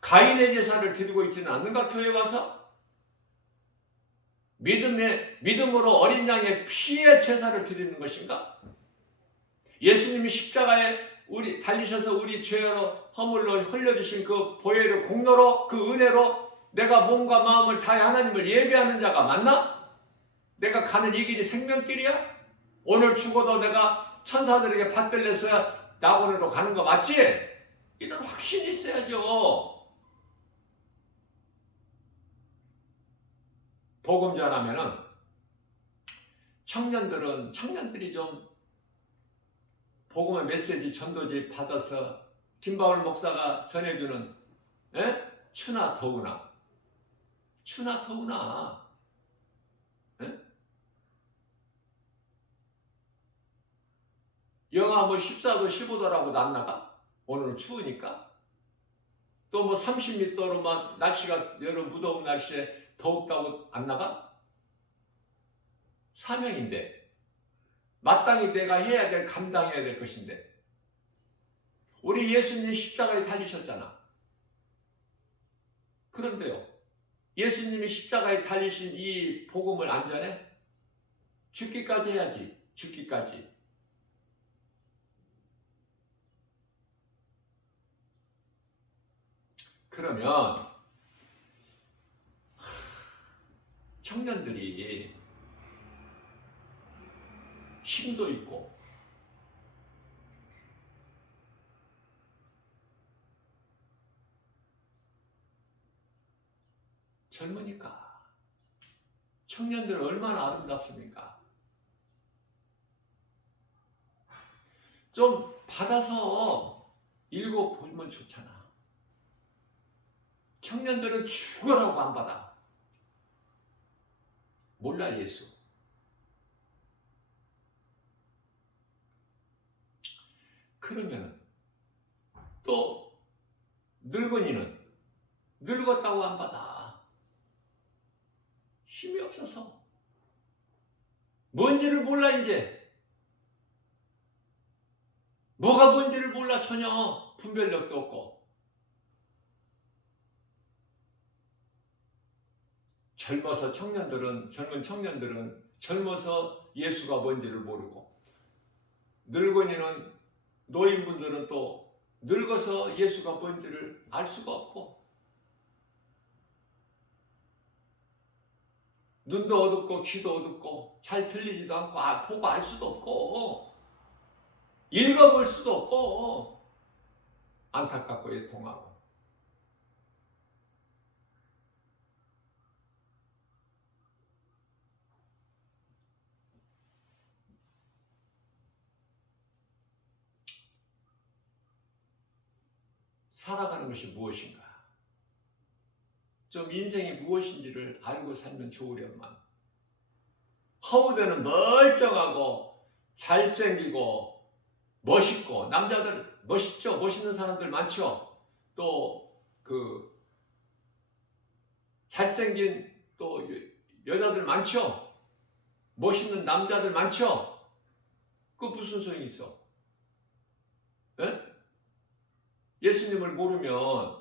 가인의 제사를 드리고 있지는 않는가? 교회 와서? 믿음으로 어린 양의 피의 제사를 드리는 것인가? 예수님이 십자가에 달리셔서 우리 죄로 허물로 흘려주신 그 보혈의 공로로 그 은혜로 내가 몸과 마음을 다해 하나님을 예배하는 자가 맞나? 내가 가는 이 길이 생명길이야? 오늘 죽어도 내가 천사들에게 받들려서 낙원으로 가는 거 맞지? 이런 확신이 있어야죠. 복음 전하면은 청년들이 좀 복음의 메시지 전도지 받아서 김바울 목사가 전해주는 추나 더우나 영하 14도 15도라고 낮나가? 오늘은 추우니까 또 30m로만 날씨가 여름 무더운 날씨에 더웁다고 안 나가? 사명인데 마땅히 내가 해야 될, 감당해야 될 것인데. 우리 예수님 십자가에 달리셨잖아. 그런데요, 예수님이 십자가에 달리신 이 복음을 안 전해? 죽기까지 해야지. 죽기까지. 그러면 청년들이 힘도 있고 젊으니까, 청년들은 얼마나 아름답습니까? 좀 받아서 읽어보면 좋잖아. 청년들은 죽어라고 안 받아. 몰라, 예수. 그러면 또 늙은이는 늙었다고 안 받아. 힘이 없어서. 뭔지를 몰라, 이제. 뭐가 뭔지를 몰라, 전혀. 분별력도 없고. 젊은 청년들은 젊어서 예수가 뭔지를 모르고, 늙은이는, 노인분들은 또 늙어서 예수가 뭔지를 알 수가 없고, 눈도 어둡고 귀도 어둡고 잘 들리지도 않고 보고 알 수도 없고 읽어볼 수도 없고 안타깝고 애통하고. 살아가는 것이 무엇인가? 좀 인생이 무엇인지를 알고 살면 좋으련만. 허우대는 멀쩡하고 잘생기고 멋있고, 남자들 멋있죠? 멋있는 사람들 많죠? 또 잘생긴 또 여자들 많죠? 멋있는 남자들 많죠? 그 무슨 소용이 있어? 에? 예수님을 모르면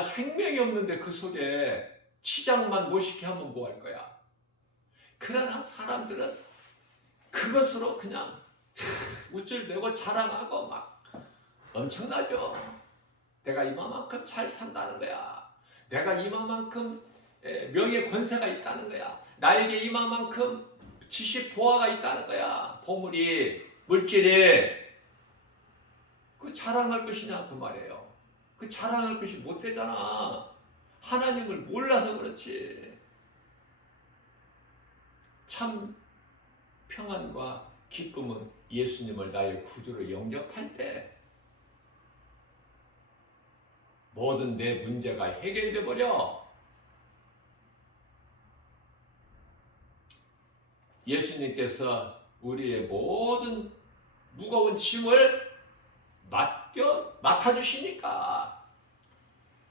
생명이 없는데 그 속에 치장만 멋있게 하면 뭐 할 거야? 그러나 사람들은 그것으로 그냥 우쭐대고 자랑하고 막 엄청나죠. 내가 이만큼 잘 산다는 거야. 내가 이만큼 명예 권세가 있다는 거야. 나에게 이만큼 지식 보화가 있다는 거야. 보물이, 물질이. 그 자랑할 것이냐 그 말이에요. 그 자랑할 것이 못 되잖아. 하나님을 몰라서 그렇지. 참 평안과 기쁨은 예수님을 나의 구주로 영접할 때 모든 내 문제가 해결돼 버려. 예수님께서 우리의 모든 무거운 짐을 맡아주시니까.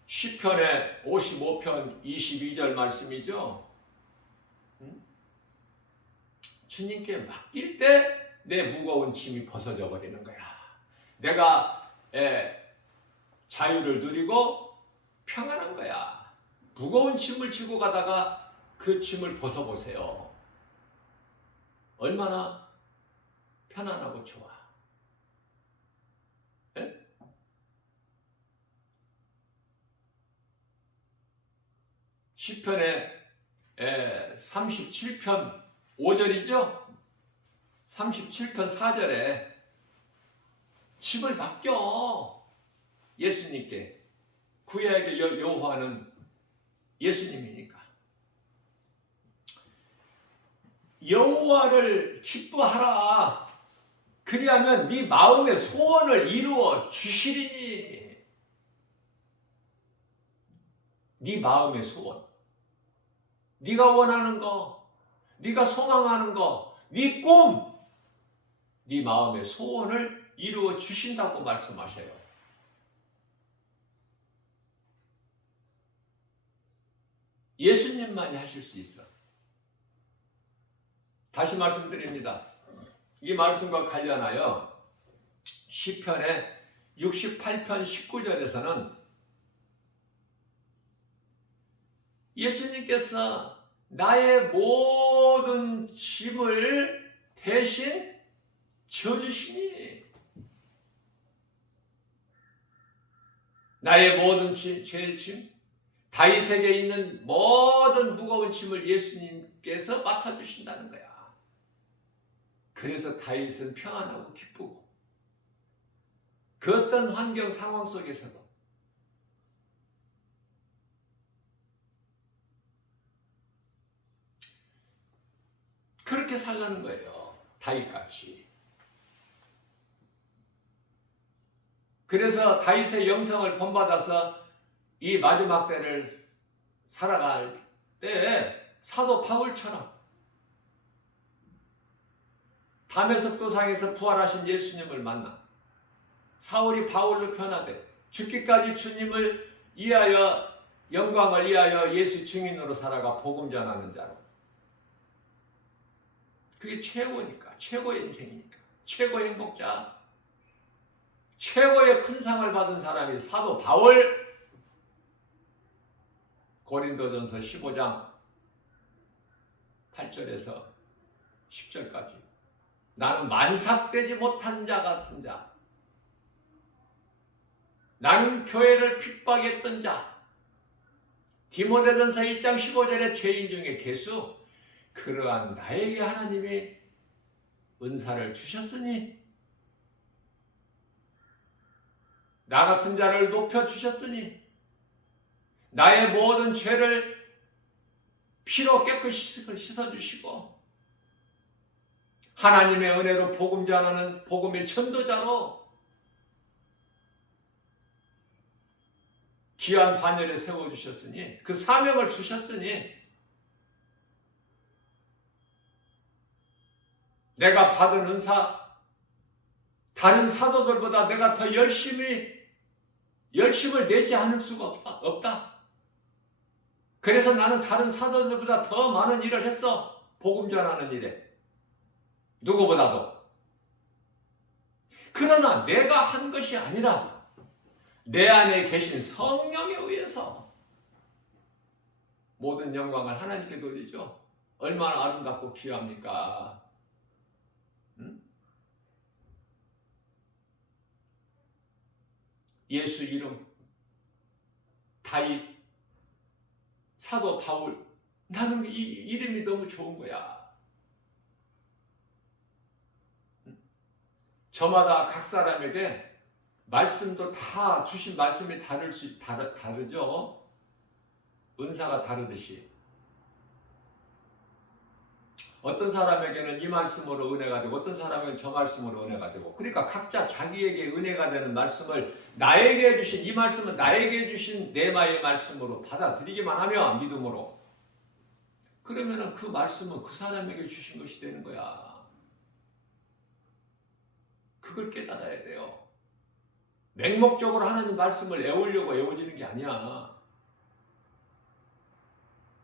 시편의 55편 22절 말씀이죠. 주님께 맡길 때 내 무거운 짐이 벗어져 버리는 거야. 내가 자유를 누리고 평안한 거야. 무거운 짐을 지고 가다가 그 짐을 벗어보세요. 얼마나 편안하고 좋아. 네? 시편의 37편 5절이죠? 37편 4절에 짐을 맡겨. 예수님께. 구약의 여호와는 예수님이니까. 여호와를 기뻐하라. 그리하면 네 마음의 소원을 이루어 주시리니. 네 마음의 소원. 네가 원하는 거, 네가 소망하는 거, 네 꿈, 네 마음의 소원을 이루어 주신다고 말씀하셔요. 예수님만이 하실 수 있어. 다시 말씀드립니다. 이 말씀과 관련하여 시편의 68편 19절에서는 예수님께서 나의 모든 짐을 대신 져주시니, 나의 모든 죄의 짐, 다윗에게 있는 모든 무거운 짐을 예수님께서 맡아주신다는 거야. 그래서 다윗은 평안하고 기쁘고 그 어떤 환경 상황 속에서도 그렇게 살라는 거예요. 다윗같이. 그래서 다윗의 영성을 본받아서 이 마지막 때를 살아갈 때 사도 바울처럼 담에석 도상에서 부활하신 예수님을 만나 사울이 바울로 변화돼 죽기까지 주님을 위하여, 영광을 위하여 예수 증인으로 살아가 복음 전하는 자로. 그게 최고니까, 최고의 인생이니까, 최고의 행복자, 최고의 큰 상을 받은 사람이 사도 바울. 고린도전서 15장 8절에서 10절까지 나는 만삭되지 못한 자 같은 자, 나는 교회를 핍박했던 자, 디모데전서 1장 15절의 죄인 중에 괴수, 그러한 나에게 하나님이 은사를 주셨으니, 나 같은 자를 높여주셨으니, 나의 모든 죄를 피로 깨끗이 씻어주시고 하나님의 은혜로 복음 전하는 복음의 전도자로 귀한 반열에 세워주셨으니, 그 사명을 주셨으니, 내가 받은 은사, 다른 사도들보다 내가 더 열심을 내지 않을 수가 없다. 그래서 나는 다른 사도들보다 더 많은 일을 했어. 복음 전하는 일에. 누구보다도. 그러나 내가 한 것이 아니라 내 안에 계신 성령에 의해서 모든 영광을 하나님께 돌리죠. 얼마나 아름답고 귀합니까? 응? 예수 이름, 다윗, 사도 바울, 나는 이 이름이 너무 좋은 거야. 저마다 각 사람에게 말씀도 다 주신 말씀이 다르죠. 은사가 다르듯이 어떤 사람에게는 이 말씀으로 은혜가 되고 어떤 사람에게는 저 말씀으로 은혜가 되고, 그러니까 각자 자기에게 은혜가 되는 말씀을 나에게 주신, 이 말씀은 나에게 주신 네마의 말씀으로 받아들이기만 하면, 믿음으로, 그러면은 그 말씀은 그 사람에게 주신 것이 되는 거야. 그걸 깨달아야 돼요. 맹목적으로 하나님 말씀을 애우려고 애워지는 게 아니야.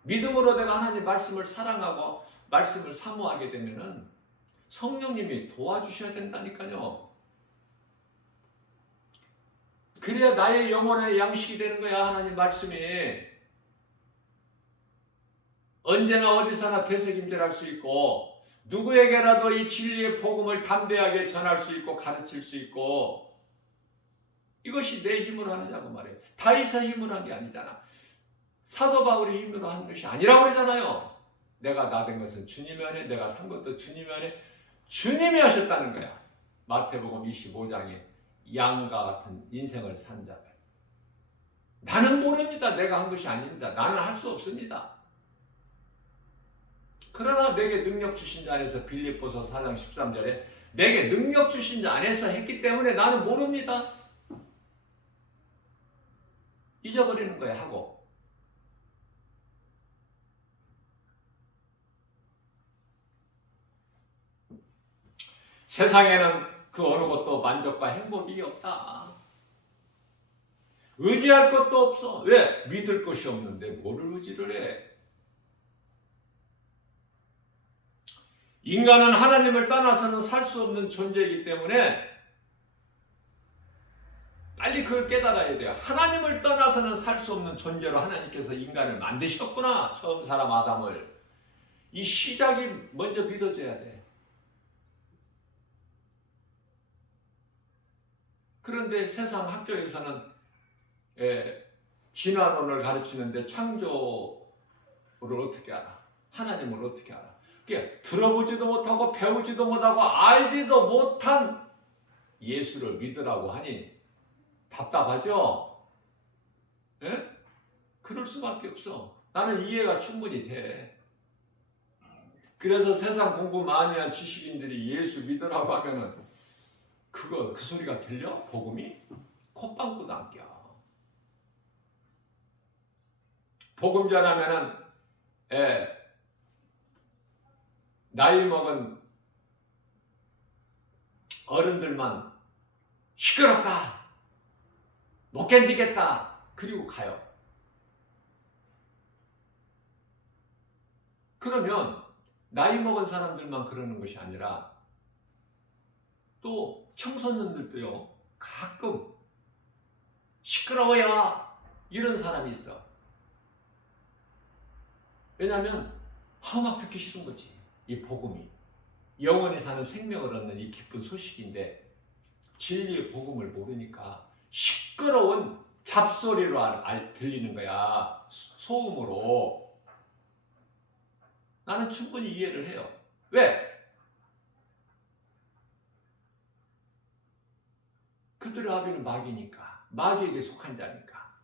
믿음으로 내가 하나님 말씀을 사랑하고 말씀을 사모하게 되면은 성령님이 도와주셔야 된다니까요. 그래야 나의 영혼의 양식이 되는 거야. 하나님 말씀이 언제나 어디서나 되새김질할 수 있고, 누구에게라도 이 진리의 복음을 담대하게 전할 수 있고 가르칠 수 있고, 이것이 내 힘으로 하느냐고 말해요. 다윗의 힘으로 한 게 아니잖아. 사도 바울이 힘으로 한 것이 아니라고 그러잖아요. 내가 나 된 것은 주님의 은혜, 내가 산 것도 주님의 은혜, 주님이 하셨다는 거야. 마태복음 25장에 양과 같은 인생을 산 자들. 나는 모릅니다. 내가 한 것이 아닙니다. 나는 할 수 없습니다. 그러나 내게 능력 주신 자 안에서, 빌립보서 4장 13절에 내게 능력 주신 자 안에서 했기 때문에 나는 모릅니다. 잊어버리는 거야, 하고. 세상에는 그 어느 것도 만족과 행복이 없다. 의지할 것도 없어. 왜? 믿을 것이 없는데 뭐를 의지를 해? 인간은 하나님을 떠나서는 살 수 없는 존재이기 때문에 빨리 그걸 깨달아야 돼요. 하나님을 떠나서는 살 수 없는 존재로 하나님께서 인간을 만드셨구나. 처음 사람 아담을. 이 시작이 먼저 믿어져야 돼. 그런데 세상 학교에서는 진화론을 가르치는데 창조를 어떻게 알아? 하나님을 어떻게 알아? 그러니까 들어보지도 못하고 배우지도 못하고 알지도 못한 예수를 믿으라고 하니 답답하죠? 예? 그럴 수밖에 없어. 나는 이해가 충분히 돼. 그래서 세상 공부 많이 한 지식인들이 예수 믿으라고 하면은 그 소리가 들려? 복음이? 콧방구도 안 껴. 복음 전하면은 나이 먹은 어른들만 시끄럽다, 못 견디겠다, 그리고 가요. 그러면 나이 먹은 사람들만 그러는 것이 아니라 또 청소년들도요, 가끔 시끄러워요 이런 사람이 있어. 왜냐하면 막 듣기 싫은 거지. 이 복음이 영원히 사는 생명을 얻는 이 기쁜 소식인데 진리의 복음을 모르니까 시끄러운 잡소리로 들리는 거야. 소음으로. 나는 충분히 이해를 해요. 왜? 그들의 아비는 마귀니까. 마귀에게 속한 자니까.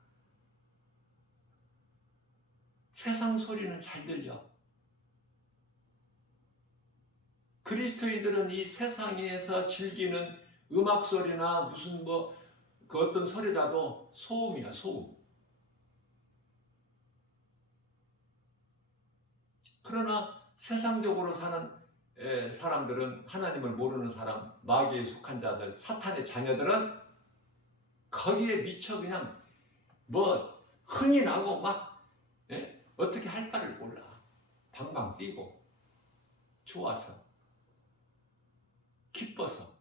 세상 소리는 잘 들려. 그리스도인들은 이 세상에서 즐기는 음악 소리나 무슨 그 어떤 소리라도 소음이야, 소음. 그러나 세상적으로 사는 사람들은, 하나님을 모르는 사람, 마귀에 속한 자들, 사탄의 자녀들은 거기에 미쳐 그냥 흥이 나고 막 어떻게 할 바를 몰라. 방방 뛰고 좋아서 기뻐서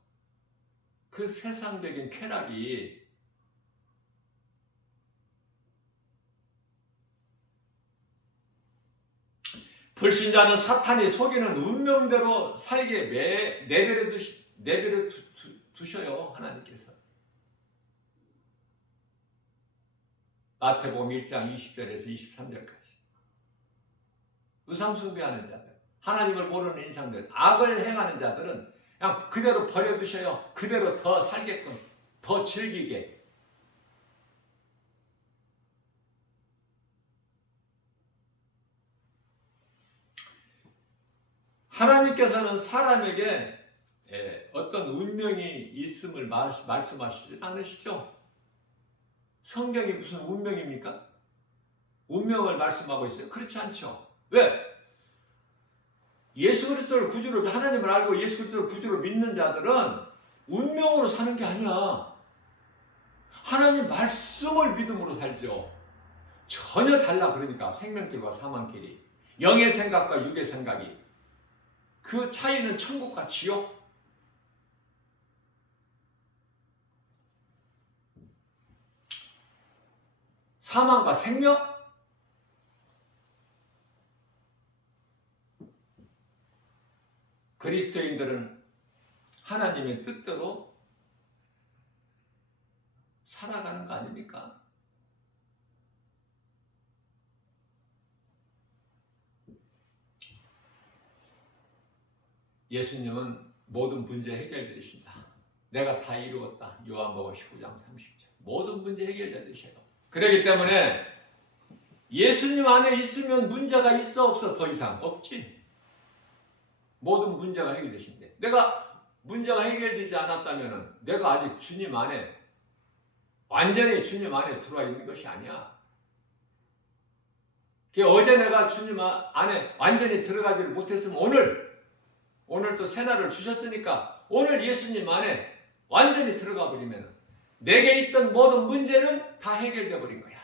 그 세상적인 쾌락이 불신자는 사탄이 속이는 운명대로 살게 내버려 두셔요. 하나님께서. 마태복음 1장 20절에서 23절까지. 우상 숭배하는 자들, 하나님을 모르는 인상들, 악을 행하는 자들은 그냥 그대로 버려두셔요. 그대로 더 살게끔, 더 즐기게. 하나님께서는 사람에게 어떤 운명이 있음을 말씀하시지 않으시죠? 성경이 무슨 운명입니까? 운명을 말씀하고 있어요? 그렇지 않죠. 왜? 예수 그리스도를 구주로, 하나님을 알고 예수 그리스도를 구주로 믿는 자들은 운명으로 사는 게 아니야. 하나님 말씀을 믿음으로 살죠. 전혀 달라. 그러니까 생명길과 사망길이, 영의 생각과 육의 생각이, 그 차이는 천국과 지옥. 사망과 생명. 그리스도인들은 하나님의 뜻대로 살아가는 거 아닙니까? 예수님은 모든 문제 해결되신다. 내가 다 이루었다. 요한복음 19장 30절. 모든 문제 해결되셔요. 그렇기 때문에 예수님 안에 있으면 문제가 있어 없어? 더 이상 없지. 모든 문제가 해결되신대. 내가 문제가 해결되지 않았다면 내가 아직 주님 안에, 완전히 주님 안에 들어와 있는 것이 아니야. 어제 내가 주님 안에 완전히 들어가지를 못했으면 오늘 또 새날을 주셨으니까 오늘 예수님 안에 완전히 들어가 버리면 내게 있던 모든 문제는 다 해결돼 버린 거야.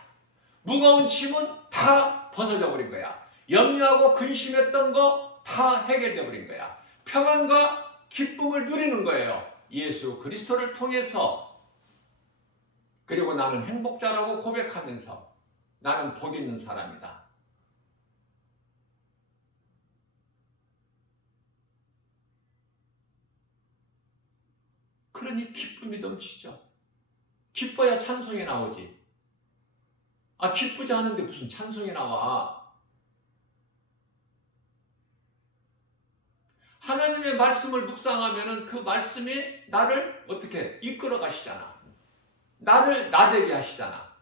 무거운 짐은 다 벗어져 버린 거야. 염려하고 근심했던 거 다 해결돼 버린 거야. 평안과 기쁨을 누리는 거예요. 예수 그리스도를 통해서. 그리고 나는 행복자라고 고백하면서 나는 복 있는 사람이다. 그러니 기쁨이 넘치죠. 기뻐야 찬송이 나오지. 기쁘지 않은데 무슨 찬송이 나와. 하나님의 말씀을 묵상하면은 그 말씀이 나를 어떻게 이끌어 가시잖아. 나를 나되게 하시잖아.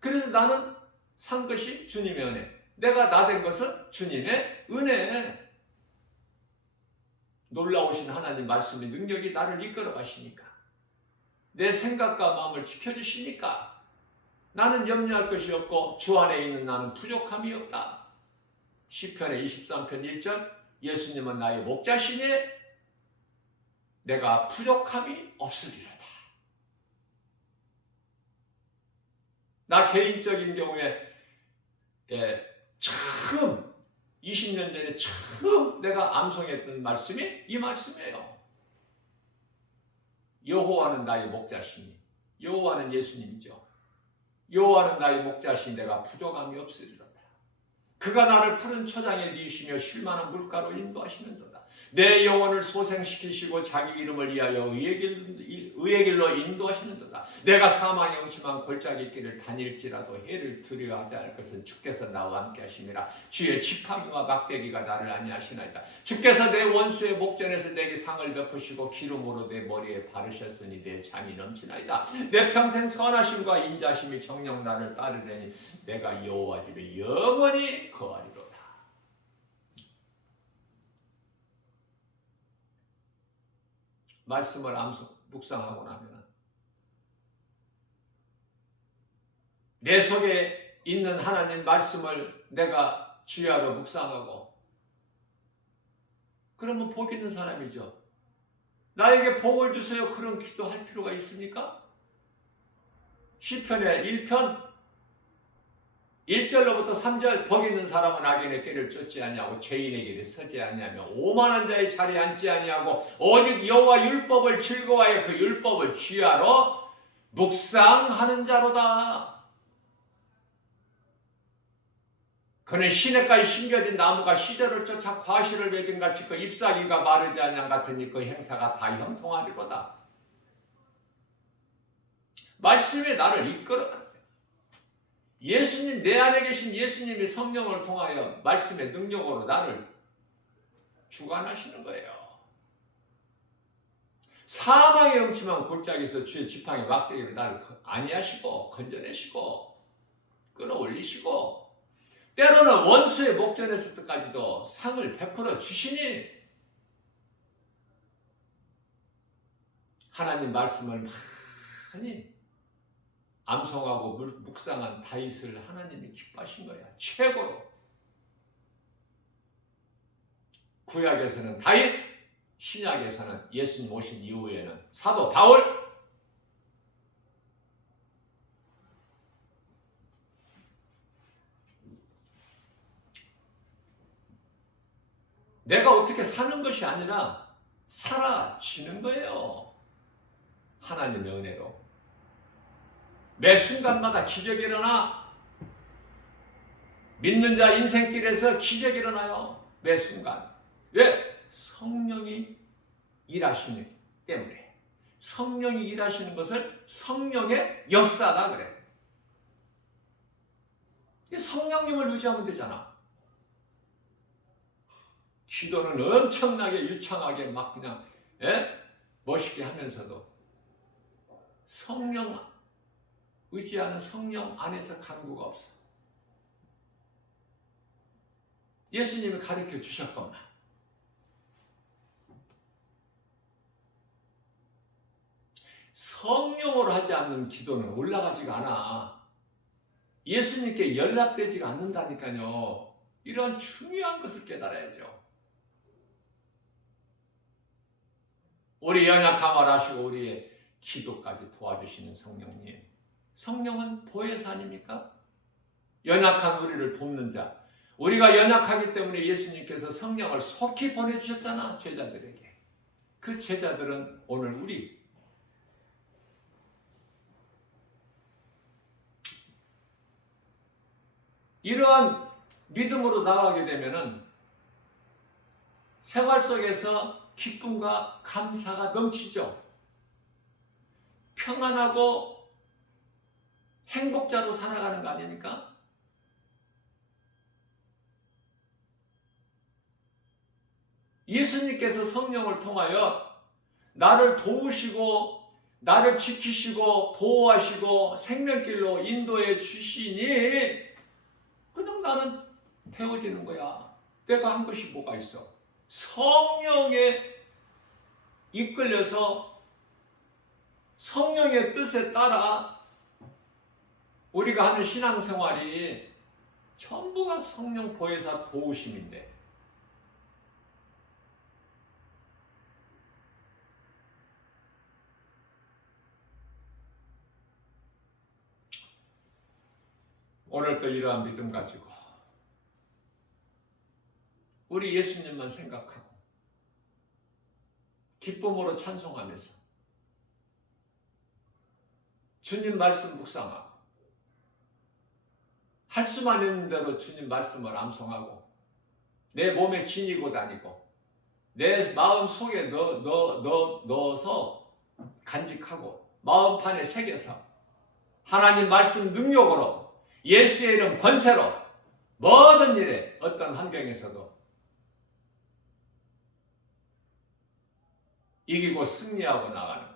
그래서 나는 산 것이 주님의 은혜. 내가 나된 것은 주님의 은혜. 놀라우신 하나님 말씀의 능력이 나를 이끌어 가시니까. 내 생각과 마음을 지켜주시니까. 나는 염려할 것이 없고 주 안에 있는 나는 부족함이 없다. 시편의 23편 1절 예수님은 나의 목자시니 내가 부족함이 없으리로다. 나 개인적인 경우에 처음 20년 전에 처음 내가 암송했던 말씀이 이 말씀이에요. 여호와는 나의 목자시니. 여호와는 예수님이죠. 여호와는 나의 목자시니 내가 부족함이 없으리로다. 그가 나를 푸른 초장에 누이시며 쉴만한 물가로 인도하시는도다. 내 영혼을 소생시키시고 자기 이름을 위하여 의의 길로 인도하시는도다. 내가 사망의 음침한 골짜기 길을 다닐지라도 해를 두려워하지 않을 것은 주께서 나와 함께 하심이라. 주의 지팡이와 막대기가 나를 안위하시나이다. 주께서 내 원수의 목전에서 내게 상을 베푸시고 기름으로 내 머리에 바르셨으니 내 장이 넘치나이다. 내 평생 선하심과 인자심이 정녕 나를 따르려니 내가 여호와 집에 영원히 거하리로다. 말씀을 묵상하고 나면 내 속에 있는 하나님 말씀을 내가 주야로 묵상하고 그러면 복 있는 사람이죠. 나에게 복을 주세요. 그런 기도할 필요가 있습니까? 시편의 1편 1절로부터 3절 복 있는 사람은 악인의 길을 쫓지 아니하고 죄인의 길에 서지 아니하며 오만한 자의 자리에 앉지 아니하고 오직 여호와 율법을 즐거워하여 그 율법을 주야로 묵상하는 자로다. 그는 시냇가에 심겨진 나무가 시절을 쫓아 과실을 맺은 같이 그 잎사귀가 마르지 아니한 같으니 그 행사가 다 형통하리로다. 말씀이 나를 이끌어가는 거예요. 예수님, 내 안에 계신 예수님이 성령을 통하여 말씀의 능력으로 나를 주관하시는 거예요. 사망의 음침한 골짜기에서 주의 지팡이 막대기로 나를 안위하시고 건져내시고 끌어올리시고 때로는 원수의 목전에서까지도 상을 베풀어 주시니 하나님 말씀을 많이 암송하고 묵상한 다윗을 하나님이 기뻐하신 거야. 최고로. 구약에서는 다윗, 신약에서는 예수님 오신 이후에는 사도 바울, 내가 어떻게 사는 것이 아니라 사라지는 거예요. 하나님의 은혜로. 매 순간마다 기적이 일어나. 믿는 자 인생길에서 기적이 일어나요. 매 순간. 왜? 성령이 일하시기 때문에. 성령이 일하시는 것을 성령의 역사다 그래. 성령님을 의지하면 되잖아. 기도는 엄청나게 유창하게 막 그냥 멋있게 하면서도 성령 의지하는 성령 안에서 간구가 없어. 예수님이 가르쳐 주셨건만 성령으로 하지 않는 기도는 올라가지가 않아. 예수님께 연락되지가 않는다니까요. 이런 중요한 것을 깨달아야죠. 우리 연약함을 아시고 우리의 기도까지 도와주시는 성령님. 성령은 보혜사 아닙니까? 연약한 우리를 돕는 자. 우리가 연약하기 때문에 예수님께서 성령을 속히 보내주셨잖아, 제자들에게. 그 제자들은 오늘 우리 이러한 믿음으로 나가게 되면은 생활 속에서 기쁨과 감사가 넘치죠. 평안하고 행복자로 살아가는 거 아닙니까? 예수님께서 성령을 통하여 나를 도우시고 나를 지키시고 보호하시고 생명길로 인도해 주시니 그냥 나는 태워지는 거야. 내가 한 것이 뭐가 있어? 성령에 이끌려서 성령의 뜻에 따라 우리가 하는 신앙생활이 전부가 성령 보혜사 도우심인데 오늘도 이러한 믿음 가지고 우리 예수님만 생각하고 기쁨으로 찬송하면서 주님 말씀 묵상하고 할 수만 있는 대로 주님 말씀을 암송하고 내 몸에 지니고 다니고 내 마음 속에 넣어서 간직하고 마음판에 새겨서 하나님 말씀 능력으로 예수의 이름 권세로 모든 일에 어떤 환경에서도 이기고 승리하고 나가는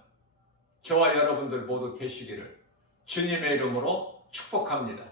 저와 여러분들 모두 되시기를 주님의 이름으로 축복합니다.